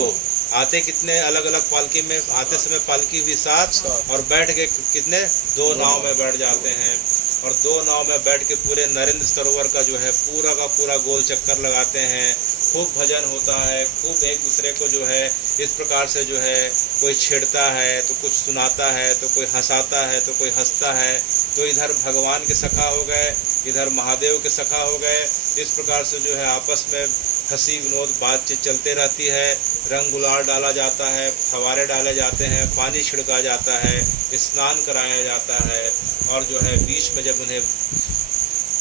आते कितने अलग अलग पालकी में? आते समय पालकी हुई 7, और बैठ के कितने? 2 नाव में बैठ जाते हैं। और 2 नाव में बैठ के पूरे नरेंद्र सरोवर का जो है पूरा का पूरा गोल चक्कर लगाते हैं। खूब भजन होता है, खूब एक दूसरे को जो है इस प्रकार से जो है कोई छेड़ता है तो कुछ सुनाता है, तो कोई हंसाता है तो कोई हंसता है। तो इधर भगवान के सखा हो गए, इधर महादेव के सखा हो गए। इस प्रकार से जो है आपस में हंसी विनोद बातचीत चलते रहती है। रंग गुलाल डाला जाता है, फव्वारे डाले जाते हैं, पानी छिड़का जाता है, स्नान कराया जाता है। और जो है बीच में जब उन्हें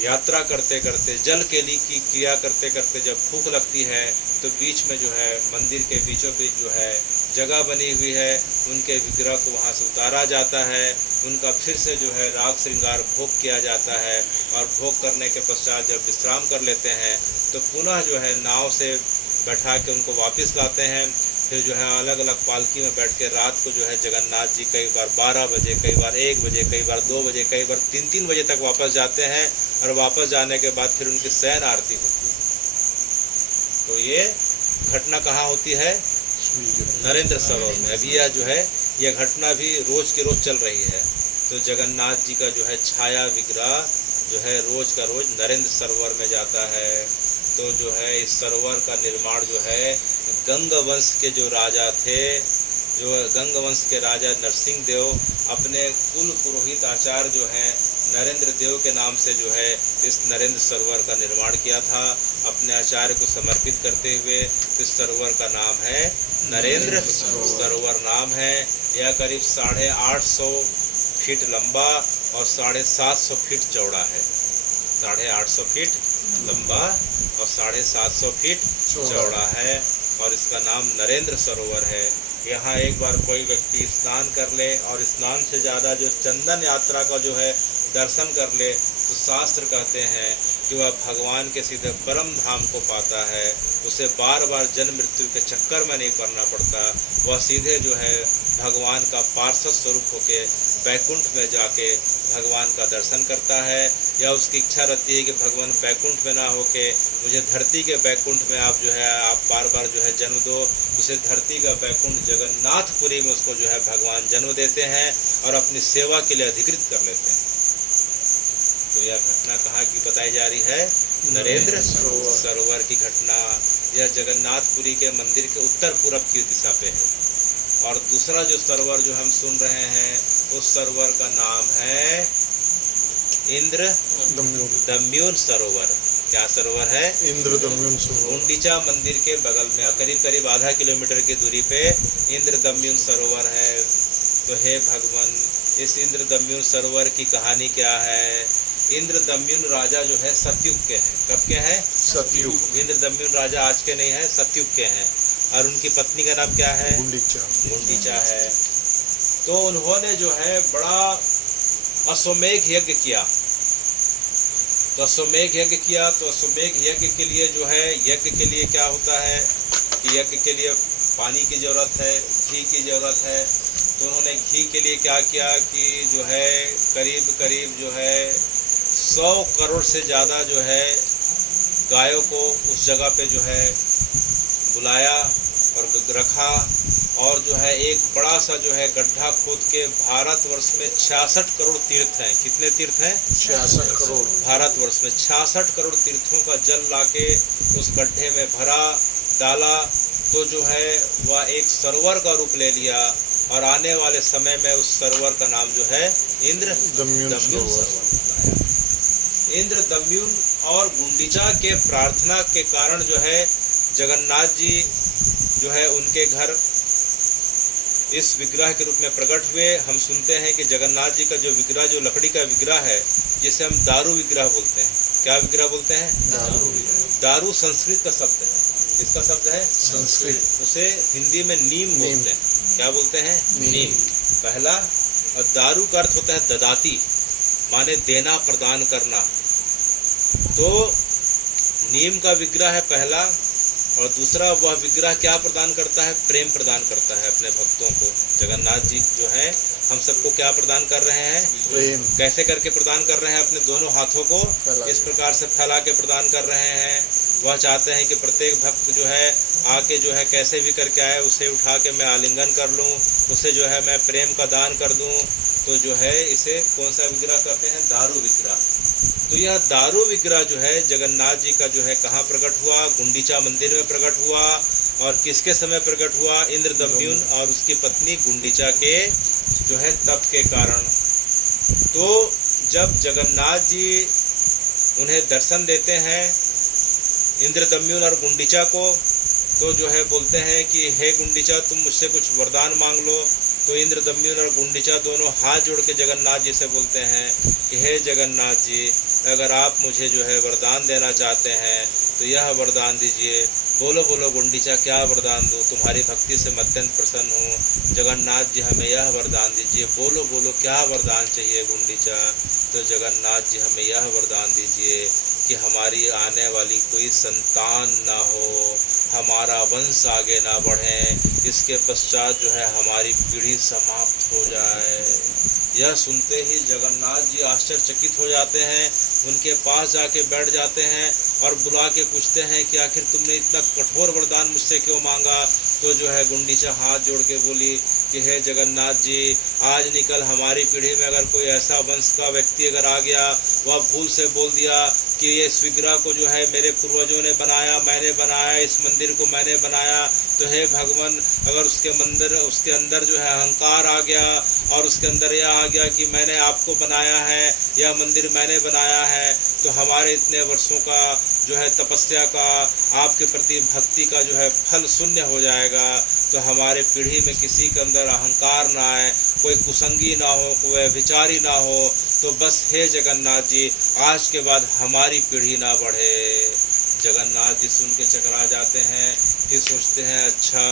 यात्रा करते करते, जल के लिए की क्रिया करते करते जब भूख लगती है, तो बीच में जो है मंदिर के बीचों बीच जो है जगह बनी हुई है, उनके विग्रह को वहाँ से उतारा जाता है। उनका फिर से जो है राग श्रृंगार भोग किया जाता है, और भोग करने के पश्चात जब विश्राम कर लेते हैं तो पुनः जो है नाव से बैठा के उनको वापस लाते हैं। फिर जो है अलग अलग पालकी में बैठ के रात को जो है जगन्नाथ जी कई बार 12 बजे, कई बार 1 बजे, कई बार 2 बजे, कई बार 3-3 बजे तक वापस जाते हैं। और वापस जाने के बाद फिर उनकी शयन आरती होती है। तो ये घटना कहाँ होती है? नरेंद्र सरोवर में। अभी यह जो है यह घटना भी रोज के रोज चल रही है। तो जगन्नाथ जी का जो है छाया विग्रह जो है रोज का रोज नरेंद्र सरोवर में जाता है। तो जो है इस सरोवर का निर्माण जो है गंग वंश के जो राजा थे, जो गंग वंश के राजा नरसिंह देव अपने कुल पुरोहित आचार्य जो हैं नरेंद्र देव के नाम से जो है इस नरेंद्र सरोवर का निर्माण किया था, अपने आचार्य को समर्पित करते हुए। इस सरोवर का नाम है नरेंद्र सरोवर नाम है। यह करीब 850 फीट लंबा और 750 फीट चौड़ा है। 850 फीट लंबा और 750 फीट चौड़ा है, और इसका नाम नरेंद्र सरोवर है। यहाँ एक बार कोई व्यक्ति स्नान कर ले और स्नान से ज़्यादा जो चंदन यात्रा का जो है दर्शन कर ले, तो शास्त्र कहते हैं कि वह भगवान के सीधे परम धाम को पाता है, उसे बार बार जन्म मृत्यु के चक्कर में नहीं पड़ना पड़ता। वह सीधे जो है भगवान का पार्षद स्वरूप होके बैकुंठ में जाके भगवान का दर्शन करता है। या उसकी इच्छा रहती है कि भगवान बैकुंठ में ना होके मुझे धरती के बैकुंठ में आप जो है आप बार बार जो है जन्म दो, उसे धरती का बैकुंठ जगन्नाथपुरी में उसको जो है भगवान जन्म देते हैं और अपनी सेवा के लिए अधिकृत कर लेते हैं। तो यह घटना कहाँ की बताई जा रही है? नरेंद्र सरोवर की घटना। यह जगन्नाथपुरी के मंदिर के उत्तर पूर्व की दिशा पे है। और दूसरा जो सरोवर जो हम सुन रहे हैं उस सरोवर का नाम है इंद्र दम्यून सरोवर। क्या सरोवर है? इंद्र दम्यून सरोवर। गुंडीचा मंदिर के बगल में करीब करीब आधा किलोमीटर की दूरी पे इंद्र दम्यून सरोवर है। तो हे भगवान, इस इंद्र दम्यून सरोवर की कहानी क्या है? इंद्र दम्यून राजा जो है सतयुग के हैं। कब के हैं? सतयुग। इंद्र दम्यून राजा आज के नहीं है, सतयुग के हैं। और उनकी पत्नी का नाम क्या है? गुंडीचा है। तो उन्होंने जो है बड़ा अश्वमेघ यज्ञ किया। तो अश्वमेघ यज्ञ किया तो अश्वमेघ यज्ञ के लिए जो है, यज्ञ के लिए क्या होता है कि यज्ञ के लिए पानी की जरूरत है, घी की जरूरत है। तो उन्होंने घी के लिए क्या किया कि जो है करीब करीब जो है 100 करोड़ से ज़्यादा जो है गायों को उस जगह पे जो है बुलाया और रखा। और जो है एक बड़ा सा जो है गड्ढा खोद के भारतवर्ष में 66 करोड़ तीर्थ हैं। कितने तीर्थ हैं? 66 करोड़। भारतवर्ष में 66 करोड़ तीर्थों का जल लाके उस गड्ढे में भरा डाला। तो जो है वह एक सरोवर का रूप ले लिया और आने वाले समय में उस सरोवर का नाम जो है इंद्र दम्यून सरोवर। इंद्र दम्यून और गुंडीचा के प्रार्थना के कारण जो है जगन्नाथ जी जो है उनके घर इस विग्रह के रूप में प्रकट हुए। हम सुनते हैं कि जगन्नाथ जी का जो विग्रह, जो लकड़ी का विग्रह है, जिसे हम दारू विग्रह बोलते हैं। क्या विग्रह बोलते हैं? दारू संस्कृत का शब्द है। किसका शब्द है? संस्कृत। उसे हिंदी में नीम बोलते हैं। क्या बोलते हैं? नीम पहला। और दारू का अर्थ होता है ददाती, माने देना, प्रदान करना। तो नीम का विग्रह है पहला। और दूसरा वह विग्रह क्या प्रदान करता है? प्रेम प्रदान करता है अपने भक्तों को। जगन्नाथ जी जो है हम सबको क्या प्रदान कर रहे हैं? प्रेम। कैसे करके प्रदान कर रहे हैं? अपने दोनों हाथों को इस प्रकार से फैला के प्रदान कर रहे हैं। वह चाहते हैं कि प्रत्येक भक्त जो है आके जो है कैसे भी करके आए, उसे उठा के मैं आलिंगन कर लूं, उसे जो है मैं प्रेम का दान कर दूं। तो जो है इसे कौन सा विग्रह कहते हैं? दारू विग्रह। तो यह दारू विग्रह जो है जगन्नाथ जी का जो है कहाँ प्रकट हुआ? गुंडीचा मंदिर में प्रकट हुआ। और किसके समय प्रकट हुआ? इंद्र दम्यून और उसकी पत्नी गुंडीचा के जो है तप के कारण। तो जब जगन्नाथ जी उन्हें दर्शन देते हैं इंद्र दम्यून और गुंडीचा को, तो जो है बोलते हैं कि हे गुंडीचा, तुम मुझसे कुछ वरदान मांग लो। तो इंद्र दम्यून और गुंडीचा दोनों हाथ जोड़ के जगन्नाथ जी से बोलते हैं कि हे जगन्नाथ जी, अगर आप मुझे जो है वरदान देना चाहते हैं तो यह वरदान दीजिए। बोलो बोलो गुंडीचा, क्या वरदान दूँ? तुम्हारी भक्ति से मैं अत्यंत प्रसन्न हूँ। जगन्नाथ जी हमें यह वरदान दीजिए। बोलो बोलो क्या वरदान चाहिए गुंडीचा? तो जगन्नाथ जी हमें यह वरदान दीजिए कि हमारी आने वाली कोई संतान ना हो, हमारा वंश आगे ना बढ़े, इसके पश्चात जो है हमारी पीढ़ी समाप्त हो जाए। यह सुनते ही जगन्नाथ जी आश्चर्यचकित हो जाते हैं। उनके पास जाके बैठ जाते हैं और बुला के पूछते हैं कि आखिर तुमने इतना कठोर वरदान मुझसे क्यों मांगा? तो जो है गुंडीचा हाथ जोड़ के बोली कि हे जगन्नाथ जी, आज निकल हमारी पीढ़ी में अगर कोई ऐसा वंश का व्यक्ति अगर आ गया, वह भूल से बोल दिया कि ये इस विग्रह को जो है मेरे पूर्वजों ने बनाया, मैंने बनाया, इस मंदिर को मैंने बनाया, तो हे भगवान, अगर उसके अंदर जो है अहंकार आ गया और उसके अंदर यह आ गया कि मैंने आपको बनाया है, यह मंदिर मैंने बनाया है, तो हमारे इतने वर्षों का जो है तपस्या का, आपके प्रति भक्ति का जो है फल शून्य हो जाएगा। तो हमारे पीढ़ी में किसी के अंदर अहंकार ना आए, कोई कुसंगी ना हो, कोई विचारी ना हो। तो बस हे जगन्नाथ जी, आज के बाद हमारी पीढ़ी ना बढ़े। जगन्नाथ जी सुन के चकरा जाते हैं। फिर सोचते हैं अच्छा,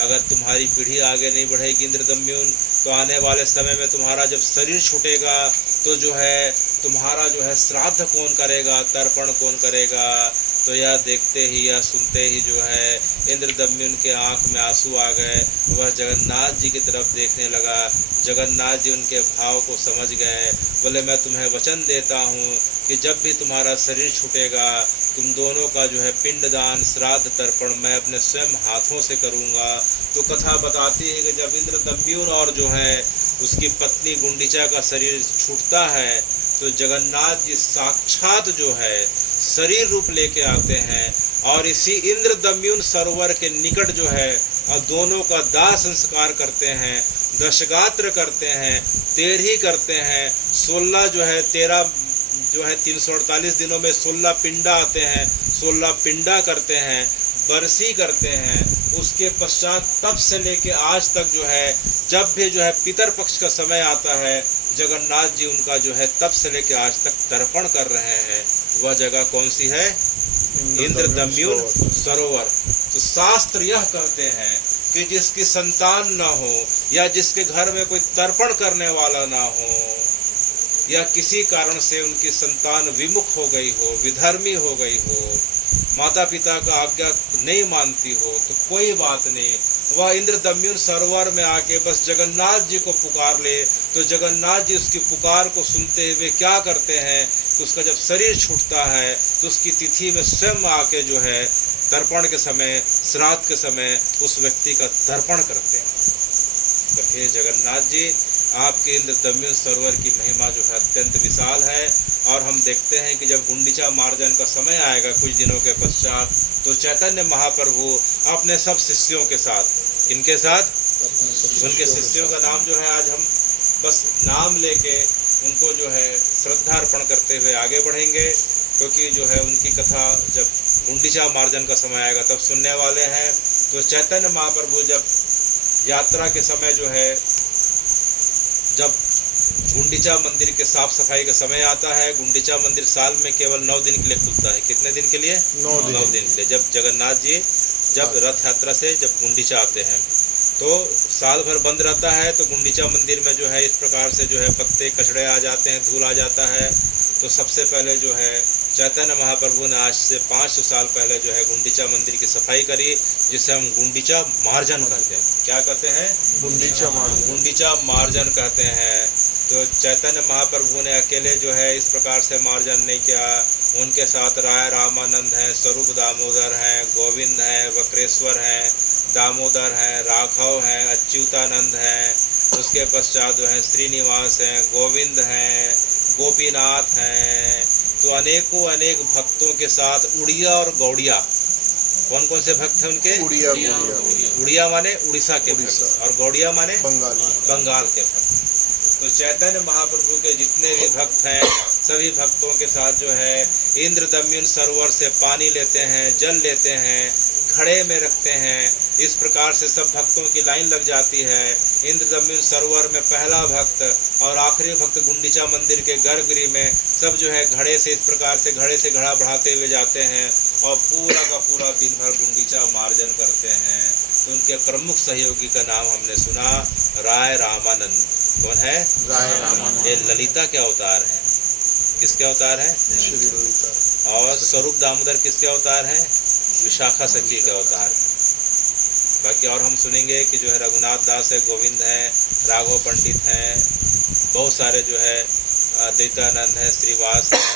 अगर तुम्हारी पीढ़ी आगे नहीं बढ़ेगी इंद्र दम्यून, तो आने वाले समय में तुम्हारा जब शरीर छूटेगा तो जो है तुम्हारा जो है श्राद्ध कौन करेगा, तर्पण कौन करेगा। तो यह देखते ही, यह सुनते ही जो है इंद्रदम्युन के आंख में आंसू आ गए। वह जगन्नाथ जी की तरफ देखने लगा। जगन्नाथ जी उनके भाव को समझ गए। बोले मैं तुम्हें वचन देता हूँ कि जब भी तुम्हारा शरीर छूटेगा, तुम दोनों का जो है पिंडदान, श्राद्ध, तर्पण मैं अपने स्वयं हाथों से करूँगा। तो कथा बताती है कि जब इंद्रदम्युन और जो है उसकी पत्नी गुंडीचा का शरीर छूटता है, तो जगन्नाथ जी साक्षात जो है शरीर रूप लेके आते हैं और इसी इंद्रदम्युन सरोवर के निकट जो है दोनों का दाह संस्कार करते हैं, दशगात्र करते हैं, तेरही करते हैं। 16 जो है 13 जो है 348 दिनों में 16 पिंडा आते हैं, 16 पिंडा करते हैं, बरसी करते हैं। उसके पश्चात तब से लेके आज तक जो है जब भी जो है पितर पक्ष का समय आता है, जगन्नाथ जी उनका जो है तब से लेके आज तक तर्पण कर रहे हैं। वह जगह कौन सी है? इंद्रदम्युन सरोवर। तो शास्त्र यह कहते हैं कि जिसकी संतान न हो या जिसके घर में कोई तर्पण करने वाला ना हो या किसी कारण से उनकी संतान विमुख हो गई हो, विधर्मी हो गई हो, माता पिता का आज्ञा नहीं मानती हो, तो कोई बात नहीं, वह इंद्रदम्युन सरोवर में आके बस जगन्नाथ जी को पुकार ले। तो जगन्नाथ जी उसकी पुकार को सुनते हुए क्या करते हैं कि उसका जब शरीर छूटता है तो उसकी तिथि में स्वयं आके जो है तर्पण के समय, श्राद्ध के समय उस व्यक्ति का तर्पण करते हैं। तो हे जगन्नाथ जी, आपके इंद्रदम्युन सरोवर की महिमा जो है अत्यंत विशाल है। और हम देखते हैं कि जब गुंडीचा मार्जन का समय आएगा कुछ दिनों के पश्चात, तो चैतन्य महाप्रभु अपने सब शिष्यों के साथ, किनके साथ? उनके शिष्यों का नाम जो है आज हम बस नाम लेके उनको जो है श्रद्धा अर्पण करते हुए आगे बढ़ेंगे, क्योंकि जो है उनकी कथा जब गुंडीचा मार्जन का समय आएगा तब सुनने वाले हैं। तो चैतन्य महाप्रभु जब यात्रा के समय जो है, जब गुंडीचा मंदिर के साफ सफाई का समय आता है, गुंडीचा मंदिर साल में केवल 9 दिन के लिए खुलता है। कितने दिन के लिए? 9 दिन के लिए। जब जगन्नाथ जी जब रथ यात्रा से जब गुंडीचा आते हैं तो साल भर बंद रहता है। तो गुंडीचा मंदिर में जो है इस प्रकार से जो है पत्ते कचड़े आ जाते हैं, धूल आ जाता है। तो सबसे पहले जो है चैतन्य महाप्रभु ने आज से 500 साल पहले जो है गुंडीचा मंदिर की सफाई करी, जिसे हम गुंडीचा मार्जन कहते हैं। क्या कहते हैं? गुंडीचा मार्जन। गुंडीचा मार्जन कहते हैं। तो चैतन्य महाप्रभु ने अकेले जो है इस प्रकार से मार्जन नहीं किया, उनके साथ राय रामानंद हैं, स्वरूप दामोदर हैं, गोविंद हैं, वक्रेश्वर हैं, दामोदर हैं, राघव हैं, अच्युतानंद हैं। उसके पश्चात जो है श्रीनिवास हैं, गोविंद हैं, गोपीनाथ हैं। तो अनेकों अनेक भक्तों के साथ उड़िया और गौड़िया, कौन कौन से भक्त हैं उनके? उड़िया माने उड़ीसा के भक्त और गौड़िया माने बंगाल के भक्त। तो चैतन्य महाप्रभु के जितने भी भक्त हैं सभी भक्तों के साथ जो है इंद्रदम्युन सरोवर से पानी लेते हैं, जल लेते हैं, घड़े में रखते हैं। इस प्रकार से सब भक्तों की लाइन लग जाती है। इंद्रदम्युन सरोवर में पहला भक्त और आखिरी भक्त गुंडीचा मंदिर के गर्भगृह में सब जो है घड़े से इस प्रकार से घड़े से घड़ा बढ़ाते हुए जाते हैं और पूरा का पूरा दिन भर गुंडीचा मार्जन करते हैं। तो उनके प्रमुख सहयोगी का नाम हमने सुना, राय रामानंद। कौन है? राय रामानंद। ये ललिता के अवतार हैं। किसके अवतार हैं? श्री ललिता। और स्वरूप दामोदर किसके अवतार हैं? विशाखा सखी के अवतार हैं। बाकी और हम सुनेंगे कि जो है रघुनाथ दास है, गोविंद हैं, राघव पंडित हैं, बहुत सारे जो है अद्वैतानंद हैं, श्रीवास हैं,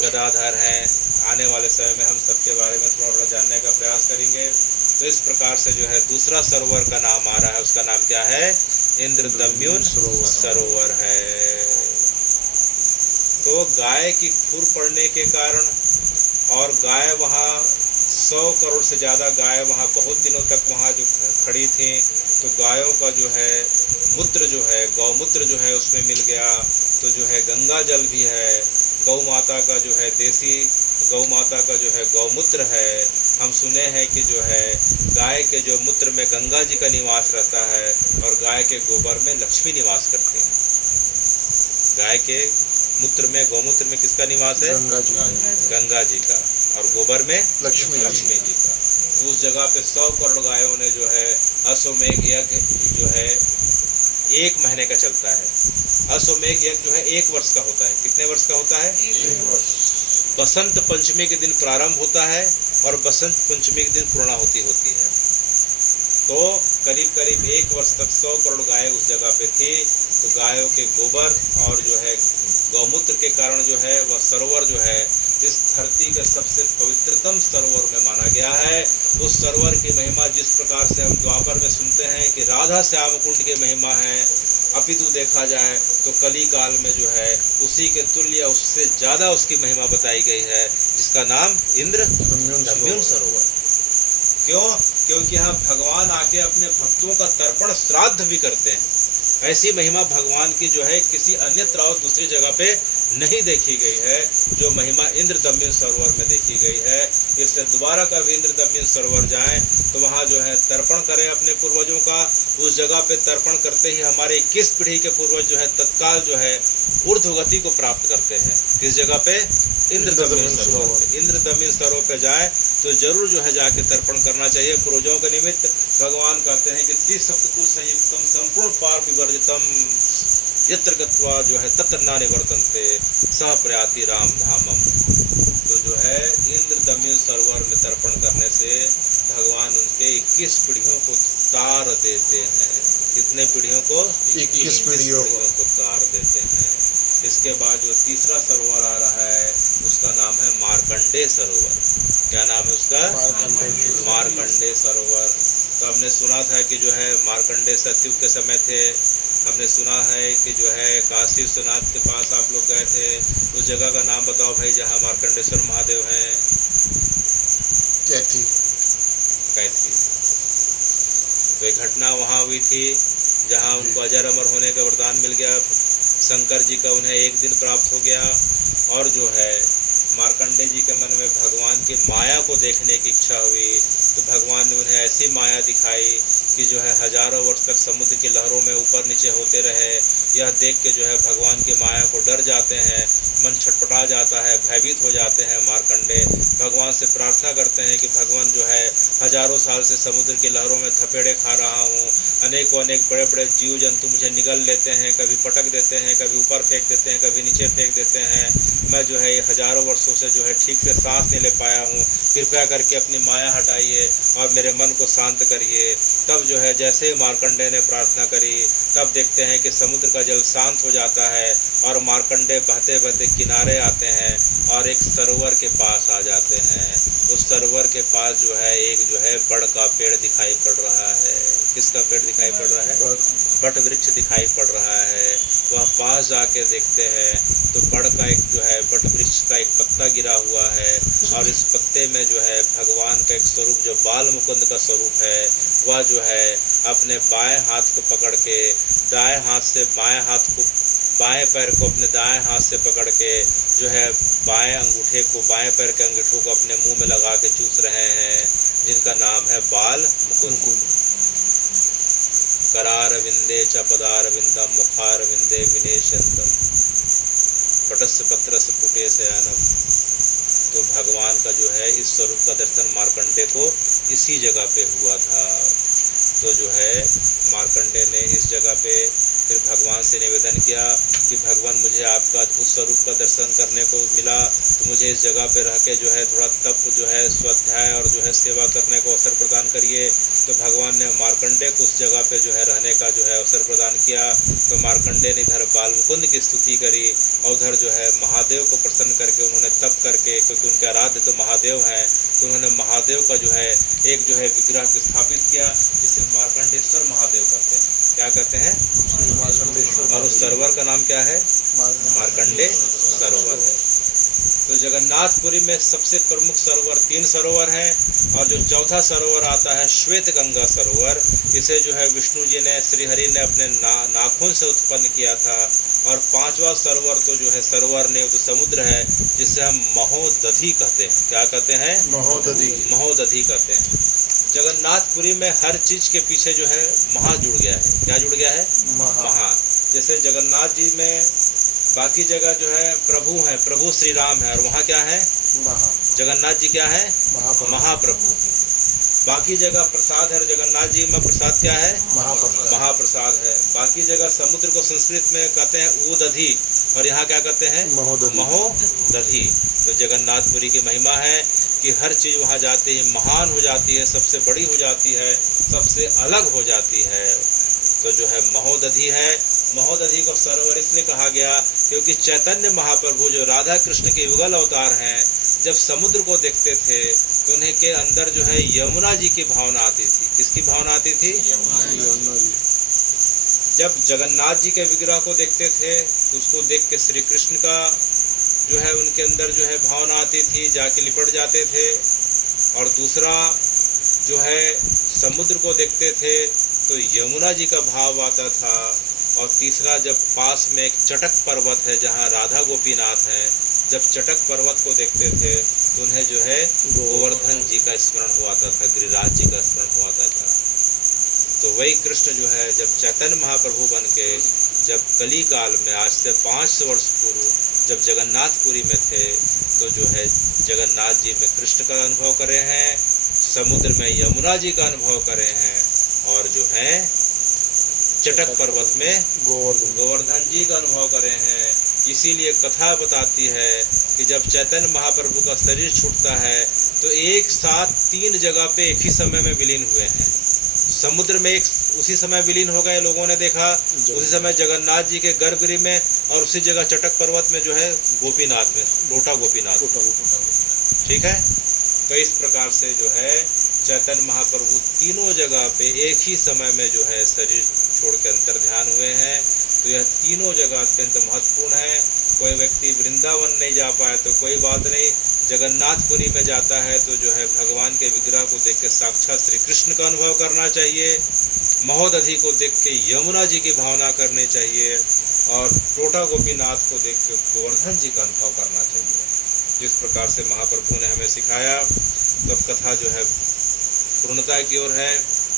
गदाधर हैं। आने वाले समय में हम सबके बारे में थोड़ा थोड़ा जानने का प्रयास करेंगे। तो इस प्रकार से जो है दूसरा सरोवर का नाम आ रहा है, उसका नाम क्या है? इंद्रदम्युन सरोवर है। तो गाय की खुर पड़ने के कारण और गाय वहाँ 100 करोड़ से ज़्यादा गाय वहाँ बहुत दिनों तक वहाँ जो खड़ी थी, तो गायों का जो है मूत्र जो है, गौमूत्र जो है उसमें मिल गया। तो जो है गंगा जल भी है, गौ माता का जो है देसी गौ माता का जो है गौमूत्र है। हम सुने हैं कि जो है गाय के जो मूत्र में गंगा जी का निवास रहता है और गाय के गोबर में लक्ष्मी निवास करते हैं। गाय के मूत्र में, गौमूत्र में किसका निवास है? गंगा जी का। और गोबर में लक्ष्मी जी का। तो उस जगह पे 100 करोड़ गायों ने जो है अश्वमेघ यज्ञ जो है 1 महीने का चलता है। अश्वमेघ यज्ञ जो है 1 वर्ष का होता है। कितने वर्ष का होता है? 1 वर्ष। बसंत पंचमी के दिन प्रारंभ होता है और बसंत पंचमी के दिन पूर्णाहुति होती है। तो करीब करीब 1 वर्ष तक 100 करोड़ गाय उस जगह पे थी। तो गायों के गोबर और जो है गौमूत्र के कारण जो है वह सरोवर जो है इस धरती के सबसे पवित्रतम सरोवर में माना गया है। उस सरोवर की महिमा जिस प्रकार से हम द्वापर में सुनते हैं कि राधा श्याम कुंड की महिमा है, अपितु देखा जाए तो कली काल में जो है उसी के तुल्य उससे ज्यादा उसकी महिमा बताई गई है, जिसका नाम इंद्र दमयन सरोवर। क्यों? क्योंकि यहाँ भगवान आके अपने भक्तों का तर्पण श्राद्ध भी करते हैं। ऐसी महिमा भगवान की जो है किसी अन्यत्र और दूसरी जगह पे नहीं देखी गई है, जो महिमा इंद्र दमयन सरोवर में देखी गई है। इससे दोबारा कभी इंद्र दमयन सरोवर जाएं तो वहाँ जो है तर्पण करें अपने पूर्वजों का। उस जगह पे तर्पण करते ही हमारे 21 पीढ़ी के पूर्वज जो है तत्काल जो है ऊर्ध्वगति को प्राप्त करते हैं। किस जगह पे? इंद्र दमयन सरोवर पे। इंद्र दमयन सरोवर पे जाए तो जरूर जो है जाके तर्पण करना चाहिए पूर्वजों के निमित्त। भगवान कहते हैं कि 30 सप्तकुल संयुक्तम संपूर्ण पाप विवर्जितम यत्र गत्वा जो है तत्र न निवर्तन्ते सह प्रयाति राम धामम। तो जो है इंद्र दमयन सरोवर में तर्पण करने से भगवान उनके 21 पीढ़ियों को तार देते हैं। कितने पीढ़ियों को? 21 पीढ़ियों को तार देते हैं। इसके बाद जो तीसरा सरोवर आ रहा है उसका नाम है मार्कंडेय सरोवर। क्या नाम है उसका? मार्कंडेय सरोवर। तो हमने सुना था कि जो है मार्कंडेय सतयुग के समय थे। हमने सुना है कि जो है काशी विश्वनाथ के पास आप लोग गए थे। उस जगह का नाम बताओ भाई जहाँ मार्कंडेश्वर महादेव हैं। कैथी। तो एक घटना वहाँ हुई थी जहाँ उनको अजर अमर होने का वरदान मिल गया। शंकर जी का उन्हें 1 दिन प्राप्त हो गया और जो है मार्कंडेय जी के मन में भगवान की माया को देखने की इच्छा हुई। तो भगवान ने उन्हें ऐसी माया दिखाई कि जो है हजारों वर्ष तक समुद्र की लहरों में ऊपर नीचे होते रहे। यह देख के जो है भगवान की माया को डर जाते हैं, मन छटपटा जाता है, भयभीत हो जाते हैं। मार्कंडेय भगवान से प्रार्थना करते हैं कि भगवान जो है हजारों साल से समुद्र की लहरों में थपेड़े खा रहा हूँ, अनेकों अनेक बड़े बड़े जीव जंतु मुझे निगल लेते हैं, कभी पटक देते हैं, कभी ऊपर फेंक देते हैं, कभी नीचे फेंक देते हैं। मैं जो है हजारों वर्षों से जो है ठीक से सांस नहीं ले पाया हूँ। कृपया करके अपनी माया हटाइए और मेरे मन को शांत करिए। तब जो है जैसे ही मार्कंडेय ने प्रार्थना करी तब देखते हैं कि समुद्र का जल शांत हो जाता है और मार्कंडेय बहते बहते किनारे आते हैं और एक सरोवर के पास आ जाते हैं। उस सरोवर के पास जो है एक जो है बड़ का पेड़ दिखाई पड़ रहा है। किसका पेड़ दिखाई पड़ रहा है? बट वृक्ष दिखाई पड़ रहा है। वह पास जाके देखते हैं तो बड़ का एक जो है बट वृक्ष का एक पत्ता गिरा हुआ है और इस पत्ते में जो है भगवान का एक स्वरूप जो बाल मुकुंद का स्वरूप है वह जो है अपने बाएं हाथ को पकड़ के दाएं हाथ से बाएं हाथ को, बाएं पैर को अपने दाएं हाथ से पकड़ के जो है बाएं अंगूठे को, बाएं पैर के अंगूठों को अपने मुंह में लगा के चूस रहे हैं, जिनका नाम है बाल मुकुंद। करार विंदे च पदार विंदम मुखार विंदे विनेशंतम पटस्य पत्रस्य पुटे शयनम। तो भगवान का जो है इस स्वरूप का दर्शन मार्कंडेय को इसी जगह पे हुआ था। तो जो है मार्कंडेय ने इस जगह पे फिर भगवान से निवेदन किया कि भगवान मुझे आपका अद्भुत स्वरूप का दर्शन करने को मिला, तो मुझे इस जगह पे रह के जो है थोड़ा तप जो है स्वाध्याय और जो है सेवा करने को अवसर प्रदान करिए। तो भगवान ने मार्कंडेय को उस जगह पे जो है रहने का जो है अवसर प्रदान किया। तो मार्कंडेय ने इधर बाल मुकुंद की स्तुति करी और उधर जो है महादेव को प्रसन्न करके उन्होंने तप करके, क्योंकि उनके आराध्य तो महादेव हैं, तो उन्होंने महादेव का जो है एक जो है विग्रह स्थापित किया, जिसे मार्कंडेश्वर महादेव कहते हैं। क्या कहते हैं? और उस सरोवर का नाम क्या है? मार्कंडेय सरोवर है। तो जगन्नाथपुरी में सबसे प्रमुख सरोवर 3 सरोवर हैं और जो चौथा सरोवर आता है श्वेत गंगा सरोवर, इसे जो है विष्णु जी ने, श्री हरि ने अपने नाखून से उत्पन्न किया था। और 5वां सरोवर तो जो है सरोवर नहीं, तो समुद्र है, जिसे हम महोदधि कहते हैं। क्या कहते हैं? महोदधि कहते हैं। जगन्नाथपुरी में हर चीज के पीछे जो है महा जुड़ गया है। क्या जुड़ गया है? महा। जैसे जगन्नाथ जी में बाकी जगह जो है प्रभु है, प्रभु श्री राम है, और वहाँ क्या है? जगन्नाथ जी क्या है? महाप्रभु। बाकी जगह प्रसाद है, जगन्नाथ जी में प्रसाद क्या है? महाप्रसाद। महाप्रसाद है। बाकी जगह समुद्र को संस्कृत में कहते हैं ऊदधि, और यहाँ क्या कहते हैं? महोदधि। महोदधि। तो जगन्नाथपुरी की महिमा है कि हर चीज़ वहाँ जाती है महान हो जाती है, सबसे बड़ी हो जाती है, सबसे अलग हो जाती है। तो जो है महोदधि है। महोदधि को सरोवर इसलिए कहा गया क्योंकि चैतन्य महाप्रभु जो राधा कृष्ण के युगल अवतार हैं, जब समुद्र को देखते थे तो उन्हें के अंदर जो है यमुना जी की भावना आती थी। किसकी भावना आती थी? यमुना जी। जब जगन्नाथ जी के विग्रह को देखते थे तो उसको देख के श्री कृष्ण का जो है उनके अंदर जो है भावना आती थी, जाके लिपट जाते थे। और दूसरा जो है समुद्र को देखते थे तो यमुना जी का भाव आता था। और तीसरा जब पास में एक चटक पर्वत है जहाँ राधा गोपीनाथ हैं, जब चटक पर्वत को देखते थे तो उन्हें जो है गोवर्धन जी का स्मरण हुआ था, गिरिराज जी का स्मरण हुआ था। तो वही कृष्ण जो है जब चैतन्य महाप्रभु बन के जब कली काल में आज से 500 वर्ष पूर्व जब जगन्नाथपुरी में थे तो जो है जगन्नाथ जी में कृष्ण का अनुभव करे हैं, समुद्र में यमुना जी का अनुभव करे हैं, और जो है चटक पर्वत में गोवर्धन जी का अनुभव करे हैं। इसीलिए कथा बताती है कि जब चैतन्य महाप्रभु का शरीर छूटता है तो एक साथ 3 जगह पे एक ही समय में विलीन हुए हैं। समुद्र में एक उसी समय विलीन हो गए, लोगों ने देखा, उसी समय जगन्नाथ जी के गर्भगृह में, और उसी जगह चटक पर्वत में जो है गोपीनाथ में, लोटा गोपीनाथ। ठीक है। तो इस प्रकार से जो है चैतन्य महाप्रभु तीनों जगह पे एक ही समय में जो है शरीर छोड़ के अंतर ध्यान हुए हैं। तो यह तीनों जगह अत्यंत महत्वपूर्ण है। कोई व्यक्ति वृंदावन नहीं जा पाए तो कोई बात नहीं, जगन्नाथपुरी में जाता है तो जो है भगवान के विग्रह को देख के साक्षात श्री कृष्ण का अनुभव करना चाहिए, महोदधि को देख के यमुना जी की भावना करनी चाहिए, और टोटा गोपीनाथ को देख के गोवर्धन जी का अनुभव करना चाहिए। जिस प्रकार से महाप्रभु ने हमें सिखाया, तब कथा जो है पूर्णता की ओर है।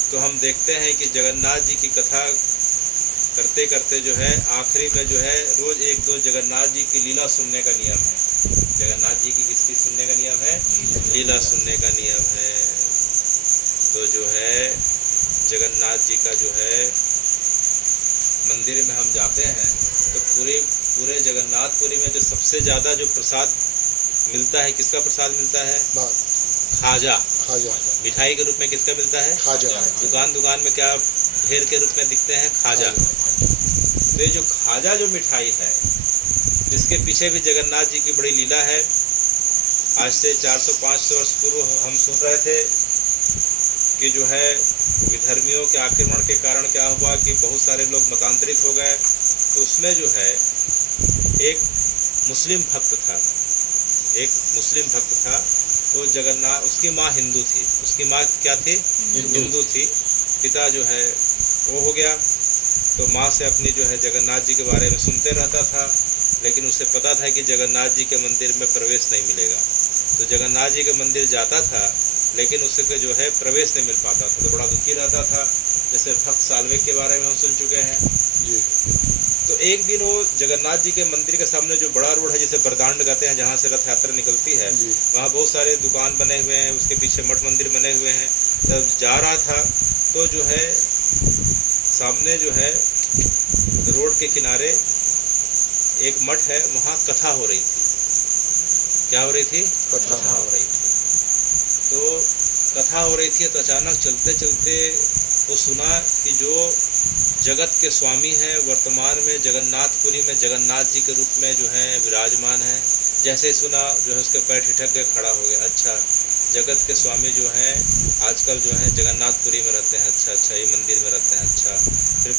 तो हम देखते हैं कि जगन्नाथ जी की कथा करते करते जो है आखिरी में जो है रोज 1-2 जगन्नाथ जी की लीला सुनने का नियम है। जगन्नाथ जी की किसकी सुनने का नियम है? लीला सुनने का नियम है। तो जो है जगन्नाथ जी का जो है मंदिर में हम जाते हैं तो पूरे जगन्नाथपुरी में जो सबसे ज़्यादा जो प्रसाद मिलता है, किसका प्रसाद मिलता है? खाजा। मिठाई के रूप में किसका मिलता है? खाजा। दुकान में क्या ढेर के रूप में दिखते हैं? खाजा। तो ये जो खाजा जो मिठाई है, इसके पीछे भी जगन्नाथ जी की बड़ी लीला है। आज से 400-500 वर्ष पूर्व हम सुन रहे थे कि जो है विधर्मियों के आक्रमण के कारण क्या हुआ कि बहुत सारे लोग मतांतरित हो गए। तो उसमें जो है एक मुस्लिम भक्त था, तो जगन्नाथ, उसकी माँ हिंदू थी, उसकी माँ क्या थी? हिंदू थी। पिता जो है वो हो गया, तो माँ से अपनी जो है जगन्नाथ जी के बारे में सुनते रहता था, लेकिन उसे पता था कि जगन्नाथ जी के मंदिर में प्रवेश नहीं मिलेगा। तो जगन्नाथ जी के मंदिर जाता था लेकिन उसके जो है प्रवेश नहीं मिल पाता था, तो बड़ा दुखी रहता था। जैसे भक्त साल्वे के बारे में हम सुन चुके हैं जी। तो एक दिन वो जगन्नाथ जी के मंदिर के सामने जो बड़ा रोड है, जिसे बरदांड कहते हैं, जहाँ से रथ यात्रा निकलती है, वहाँ बहुत सारे दुकान बने हुए हैं, उसके पीछे मठ मंदिर बने हुए हैं। जब जा रहा था तो जो है सामने जो है रोड के किनारे एक मठ है, वहाँ कथा हो रही थी। क्या हो रही थी? कथा हो रही थी। तो कथा हो रही थी तो अचानक चलते चलते वो सुना कि जो जगत के स्वामी हैं वर्तमान में जगन्नाथपुरी में जगन्नाथ जी के रूप में जो है विराजमान है। जैसे सुना जो है उसके पैर ठिठक के खड़ा हो गया। अच्छा, जगत के स्वामी जो हैं आजकल जो है जगन्नाथपुरी में रहते हैं। अच्छा, ये मंदिर में रहते हैं। अच्छा, फिर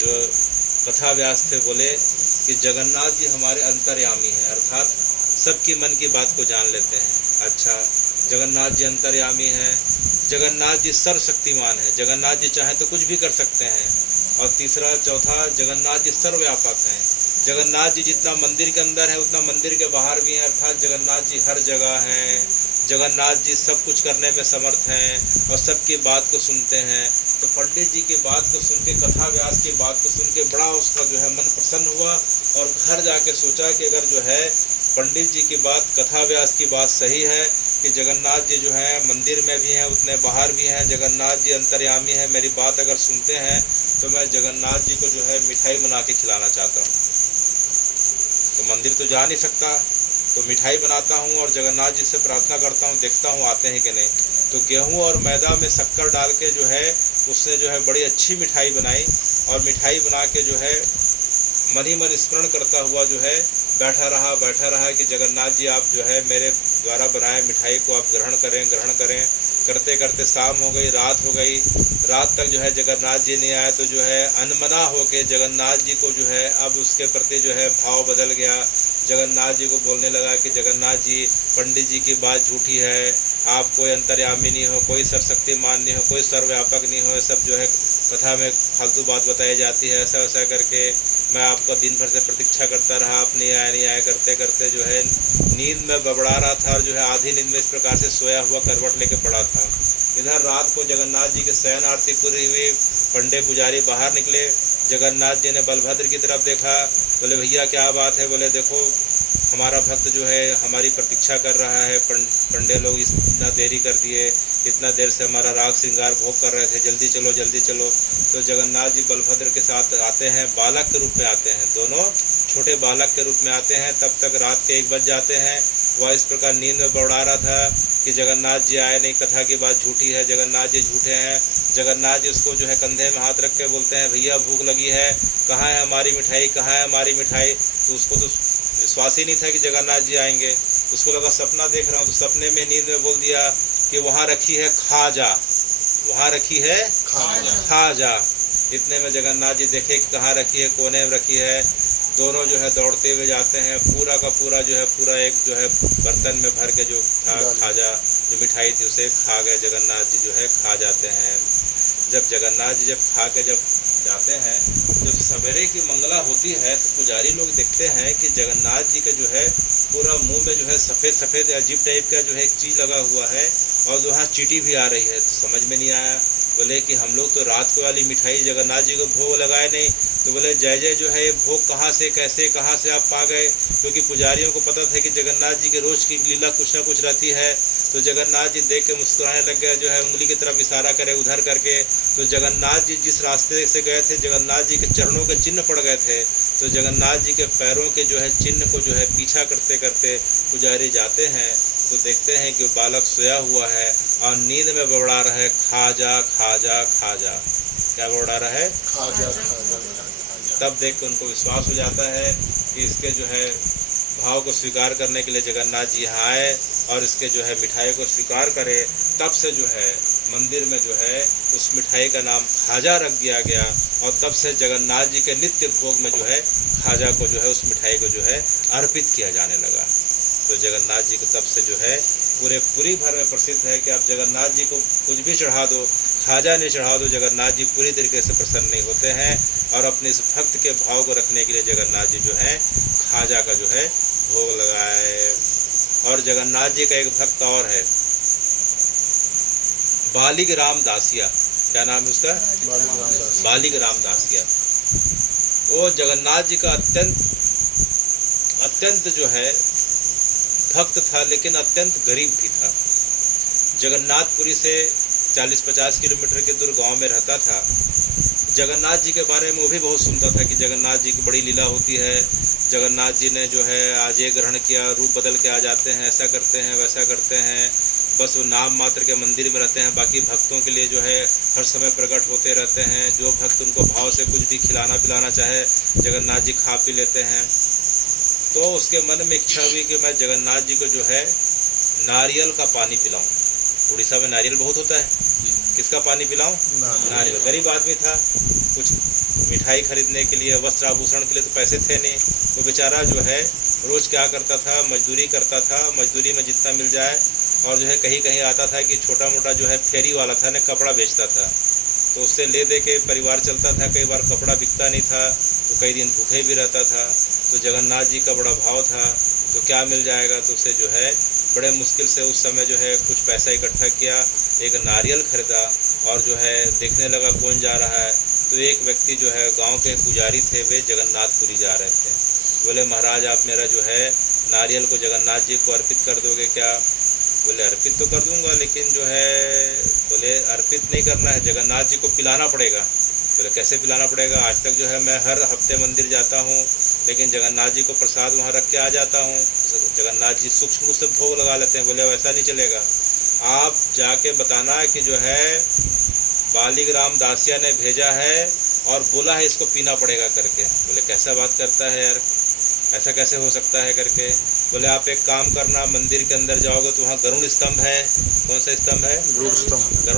जो कथा व्यास थे बोले कि जगन्नाथ जी हमारे अंतर्यामी हैं, अर्थात सबकी मन की बात को जान लेते हैं। अच्छा, जगन्नाथ जी अंतर्यामी हैं, जगन्नाथ जी सर्वशक्तिमान हैं, जगन्नाथ जी चाहें तो कुछ भी कर सकते हैं। और तीसरा चौथा, जगन्नाथ जी सर्वव्यापक हैं। जगन्नाथ जी जितना मंदिर के अंदर है उतना मंदिर के बाहर भी हैं, अर्थात जगन्नाथ जी हर जगह हैं। जगन्नाथ जी सब कुछ करने में समर्थ हैं और सबकी बात को सुनते हैं। तो पंडित जी की बात को सुन के, कथा व्यास की बात को सुन के बड़ा उसका जो है मन प्रसन्न हुआ और घर जाके सोचा कि अगर जो है पंडित जी की बात, कथा व्यास की बात सही है कि जगन्नाथ जी जो हैं मंदिर में भी हैं, उतने बाहर भी हैं। जगन्नाथ जी अंतर्यामी हैं। मेरी बात अगर सुनते हैं तो मैं जगन्नाथ जी को जो है मिठाई बना के खिलाना चाहता हूँ। तो मंदिर तो जा नहीं सकता, तो मिठाई बनाता हूँ और जगन्नाथ जी से प्रार्थना करता हूँ, देखता हूँ आते हैं कि नहीं। तो गेहूँ और मैदा में शक्कर डाल के जो है उसने जो है बड़ी अच्छी मिठाई बनाई, और मिठाई बना के जो है मन ही मन स्मरण करता हुआ जो है बैठा रहा कि जगन्नाथ जी आप जो है मेरे द्वारा बनाए मिठाई को आप ग्रहण करें। करते करते शाम हो गई, रात हो गई। रात तक जो है जगन्नाथ जी नहीं आए, तो जो है अनमना होके जगन्नाथ जी को जो है अब उसके प्रति जो है भाव बदल गया। जगन्नाथ जी को बोलने लगा कि जगन्नाथ जी, पंडित जी की बात झूठी है, आप कोई अंतर्यामी नहीं हो, कोई सर्वशक्तिमान नहीं हो, कोई सर्वव्यापक नहीं हो, सब जो है कथा में फालतू बात बताई जाती है। ऐसा वैसा करके मैं आपका दिन भर से प्रतीक्षा करता रहा, आप नहीं आए करते करते जो है नींद में बबड़ा रहा था, और जो है आधी नींद में इस प्रकार से सोया हुआ करवट लेके पड़ा था। इधर रात को जगन्नाथ जी की शयन आरती पूरी हुई, पंडे पुजारी बाहर निकले। जगन्नाथ जी ने बलभद्र की तरफ देखा, बोले भैया क्या बात है? बोले देखो हमारा भक्त जो है हमारी प्रतीक्षा कर रहा है, पंडे लोग इतना देरी कर दिए, इतना देर से हमारा राग श्रृंगार भोग कर रहे थे, जल्दी चलो। तो जगन्नाथ जी बलभद्र के साथ आते हैं, बालक के रूप में आते हैं, दोनों छोटे बालक के रूप में आते हैं। तब तक रात के 1 बज जाते हैं। वह इस प्रकार नींद में बौड़ा रहा था कि जगन्नाथ जी आए नहीं, कथा की बात झूठी है, जगन्नाथ जी झूठे हैं। जगन्नाथ जी उसको जो है कंधे में हाथ रख के बोलते हैं, भैया भूख लगी है, कहाँ है हमारी मिठाई, कहाँ है हमारी मिठाई? तो उसको तो विश्वास ही नहीं था कि जगन्नाथ जी आएंगे। उसको लगा सपना देख रहा हूँ, तो सपने में नींद में बोल दिया कि वहाँ रखी है खाजा, वहाँ रखी है खाजा। इतने में जगन्नाथ जी देखे कि कहाँ रखी है, कोने में रखी है। दोनों जो है दौड़ते हुए जाते हैं, पूरा का पूरा जो है पूरा एक जो है बर्तन में भर के जो था खाजा, जो मिठाई थी उसे खा गए। जगन्नाथ जी जो है खा जाते हैं। जब जगन्नाथ जी जब खा के जब जाते हैं, जब सवेरे की मंगला होती है तो पुजारी लोग देखते हैं कि जगन्नाथ जी का जो है पूरा मुंह में जो है सफ़ेद सफ़ेद अजीब टाइप का जो है एक चीज़ लगा हुआ है, और वहाँ चींटी भी आ रही है। तो समझ में नहीं आया। बोले कि हम लोग तो रात को वाली मिठाई जगन्नाथ जी को भोग लगाए नहीं। तो बोले जय जो है भोग कहाँ से कैसे कहाँ से आप पा गए? क्योंकि पुजारियों को पता था कि जगन्नाथ जी के रोज़ की लीला कुछ ना कुछ रहती है। तो जगन्नाथ जी देख के मुस्कुराने लग गए, जो है उंगली की तरफ इशारा करे उधर करके। तो जगन्नाथ जी जिस रास्ते से गए थे, जगन्नाथ जी के चरणों के चिन्ह पड़ गए थे। तो जगन्नाथ जी के पैरों के जो है चिन्ह को जो है पीछा करते करते पुजारी जाते हैं, तो देखते हैं कि बालक सोया हुआ है और नींद में बबड़ा रहा है, खाजा खाजा खाजा। क्या बबड़ा रहा है? खाजा। तब देख के उनको विश्वास हो जाता है कि इसके जो है भाव को स्वीकार करने के लिए जगन्नाथ जी यहाँ आए और इसके जो है मिठाई को स्वीकार करे। तब से जो है मंदिर में जो है उस मिठाई का नाम खाजा रख दिया गया, और तब से जगन्नाथ जी के नित्य भोग में जो है खाजा को जो है उस मिठाई को जो है अर्पित किया जाने लगा। तो जगन्नाथ जी को तब से जो है पूरी भर में प्रसिद्ध है कि आप जगन्नाथ जी को कुछ भी चढ़ा दो, खाजा नहीं चढ़ा दो, जगन्नाथ जी पूरी तरीके से प्रसन्न नहीं होते हैं। और अपने इस भक्त के भाव को रखने के लिए जगन्नाथ जी जो है खाजा का जो है भोग लगाए। और जगन्नाथ जी का एक भक्त और है, बालिक राम दासिया। क्या नाम है उसका? बालिक राम दासिया। वो जगन्नाथ जी का अत्यंत जो है भक्त था, लेकिन अत्यंत गरीब भी था। जगन्नाथपुरी से 40-50 किलोमीटर के दूर गांव में रहता था। जगन्नाथ जी के बारे में वो भी बहुत सुनता था कि जगन्नाथ जी की बड़ी लीला होती है, जगन्नाथ जी ने जो है आज ये ग्रहण किया, रूप बदल के आ जाते हैं, ऐसा करते हैं वैसा करते हैं। बस वो नाम मात्र के मंदिर में रहते हैं, बाकी भक्तों के लिए जो है हर समय प्रकट होते रहते हैं। जो भक्त उनको भाव से कुछ भी खिलाना पिलाना चाहे, जगन्नाथ जी खा पी लेते हैं। तो उसके मन में इच्छा हुई कि मैं जगन्नाथ जी को जो है नारियल का पानी पिलाऊं। उड़ीसा में नारियल बहुत होता है। किसका पानी पिलाऊं? नारियल। गरीब आदमी था, कुछ मिठाई खरीदने के लिए, वस्त्र आभूषण के लिए तो पैसे थे नहीं। तो बेचारा जो है रोज़ क्या करता था, मजदूरी करता था, मजदूरी में जितना मिल जाए। और जो है कहीं कहीं आता था कि छोटा मोटा जो है फेरी वाला था ना, कपड़ा बेचता था, तो उससे ले दे के परिवार चलता था। कई बार कपड़ा बिकता नहीं था तो कई दिन भूखे भी रहता था। तो जगन्नाथ जी का बड़ा भाव था, तो क्या मिल जाएगा, तो उसे जो है बड़े मुश्किल से उस समय जो है कुछ पैसा इकट्ठा किया, एक नारियल खरीदा और जो है देखने लगा कौन जा रहा है। तो एक व्यक्ति जो है गांव के पुजारी थे, वे जगन्नाथपुरी जा रहे थे। बोले महाराज आप मेरा जो है नारियल को जगन्नाथ जी को अर्पित कर दोगे क्या? बोले अर्पित तो कर दूंगा, लेकिन जो है बोले अर्पित नहीं करना है, जगन्नाथ जी को पिलाना पड़ेगा। बोले कैसे पिलाना पड़ेगा? आज तक जो है मैं हर हफ्ते मंदिर जाता हूँ, लेकिन जगन्नाथ जी को प्रसाद वहाँ रख के आ जाता हूँ, जगन्नाथ जी सूक्ष्म रूप से भोग लगा लेते हैं। बोले वैसा नहीं चलेगा, आप जाके बताना है कि जो है बालीग्राम दासिया ने भेजा है और बोला है इसको पीना पड़ेगा करके। बोले कैसा बात करता है यार, ऐसा कैसे हो सकता है करके। बोले आप एक काम करना, मंदिर के अंदर जाओगे तो वहाँ गरुड़ स्तंभ है। कौन सा स्तंभ है? गरुड़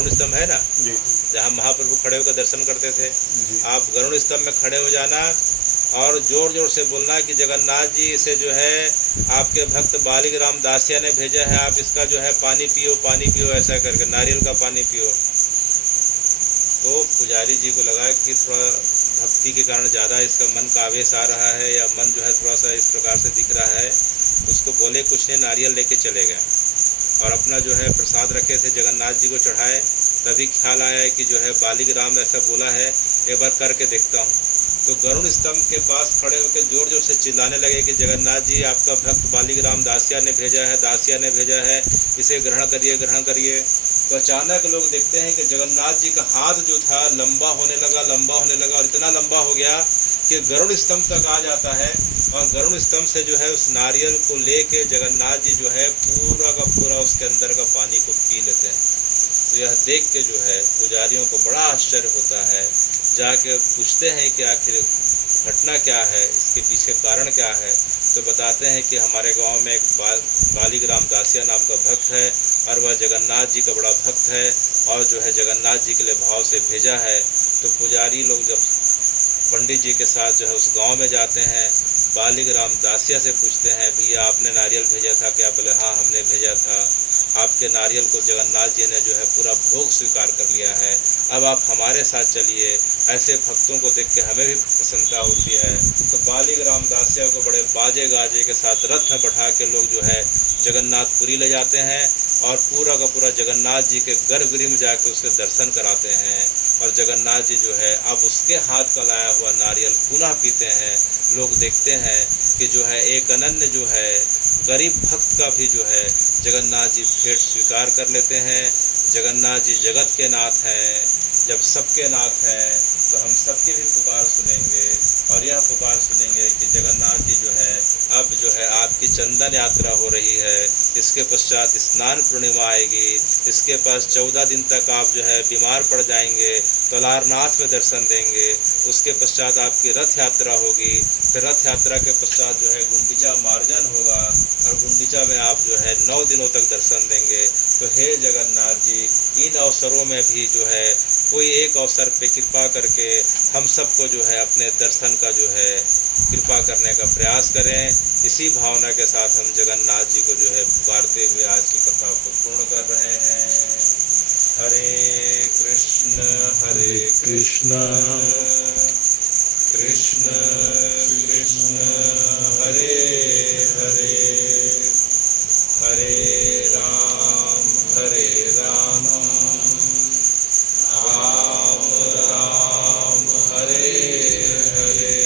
स्तंभ है ना जी, जहाँ महाप्रभु खड़े होकर दर्शन करते थे। जी। आप गरुड़ स्तंभ में खड़े हो जाना और जोर जोर से बोलना कि जगन्नाथ जी इसे जो है आपके भक्त बालीग्राम दासिया ने भेजा है, आप इसका जो है पानी पियो, पानी पियो, ऐसा करके नारियल का पानी पियो। तो पुजारी जी को लगा कि थोड़ा भक्ति के कारण ज़्यादा इसका मन का आवेश आ रहा है, या मन जो है थोड़ा सा इस प्रकार से दिख रहा है। उसको बोले कुछ नहीं, नारियल लेके चले गए और अपना जो है प्रसाद रखे थे जगन्नाथ जी को चढ़ाए। तभी ख्याल आया कि जो है बालीग्राम ऐसा बोला है, एक बार करके देखता हूँ। तो गरुड़ स्तंभ के पास खड़े होकर जोर जोर से चिल्लाने लगे कि जगन्नाथ जी आपका भक्त बालीग्राम दासिया ने भेजा है, दासिया ने भेजा है, इसे ग्रहण करिए, ग्रहण करिए। तो अचानक लोग देखते हैं कि जगन्नाथ जी का हाथ जो था लंबा होने लगा, लंबा होने लगा, और इतना लंबा हो गया कि गरुड़ स्तंभ तक आ जाता है। और गरुड़ स्तंभ से जो है उस नारियल को लेके जगन्नाथ जी जो है पूरा का पूरा उसके अंदर का पानी को पी लेते हैं। तो यह देख के जो है पुजारियों को बड़ा आश्चर्य होता है। जाके पूछते हैं कि आखिर घटना क्या है, इसके पीछे कारण क्या है। तो बताते हैं कि हमारे गांव में एक बालीग्राम दासिया नाम का भक्त है और वह जगन्नाथ जी का बड़ा भक्त है और जो है जगन्नाथ जी के लिए भाव से भेजा है। तो पुजारी लोग जब पंडित जी के साथ जो है उस गांव में जाते हैं, बालीग्राम दासिया से पूछते हैं, भैया आपने नारियल भेजा था क्या? बोले हाँ हमने भेजा था। आपके नारियल को जगन्नाथ जी ने जो है पूरा भोग स्वीकार कर लिया है, अब आप हमारे साथ चलिए। ऐसे भक्तों को देख के हमें भी प्रसन्नता होती है। तो बालीग्राम दासिया को बड़े बाजे गाजे के साथ रथ में बैठा के लोग जो है जगन्नाथपुरी ले जाते हैं और पूरा का पूरा जगन्नाथ जी के गर्भगृह में जाकर उसके दर्शन कराते हैं। और जगन्नाथ जी जो है अब उसके हाथ का लाया हुआ नारियल पुनः पीते हैं। लोग देखते हैं कि जो है एक अनन्य जो है गरीब भक्त का भी जो है जगन्नाथ जी भेंट स्वीकार कर लेते हैं। जगन्नाथ जी जगत के नाथ हैं। जब सबके नाथ हैं तो हम सबकी भी पुकार सुनेंगे और यह पुकार सुनेंगे कि जगन्नाथ जी जो है अब जो है आपकी चंदन यात्रा हो रही है, इसके पश्चात स्नान पूर्णिमा आएगी, इसके पास 14 दिन तक आप जो है बीमार पड़ जाएंगे तो अलारनाथ में दर्शन देंगे। उसके पश्चात आपकी रथ यात्रा होगी, फिर रथ यात्रा के पश्चात जो है गुंडीचा मार्जन होगा और गुंडीचा में आप जो है 9 दिनों तक दर्शन देंगे। तो हे जगन्नाथ जी, इन अवसरों में भी जो है कोई एक अवसर पे कृपा करके हम सबको जो है अपने दर्शन का जो है कृपा करने का प्रयास करें। इसी भावना के साथ हम जगन्नाथ जी को जो है पुकारते हुए आज की कथा को पूर्ण कर रहे हैं। हरे कृष्ण कृष्ण कृष्ण हरे हरे, हरे राम राम राम हरे हरे,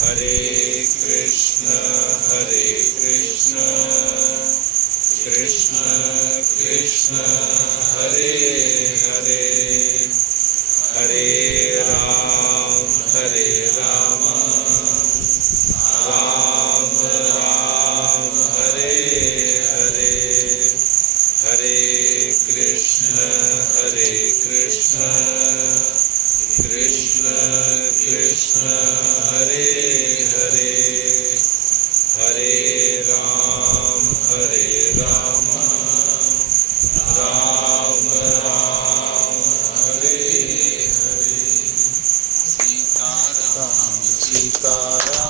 हरे कृष्ण कृष्ण कृष्ण हरे हरे, हरे राम राम राम राम हरे हरे, हरे कृष्ण कृष्ण कृष्ण हरे हरे, हरे राम राम राम राम हरे हरे। सीताराम सीताराम।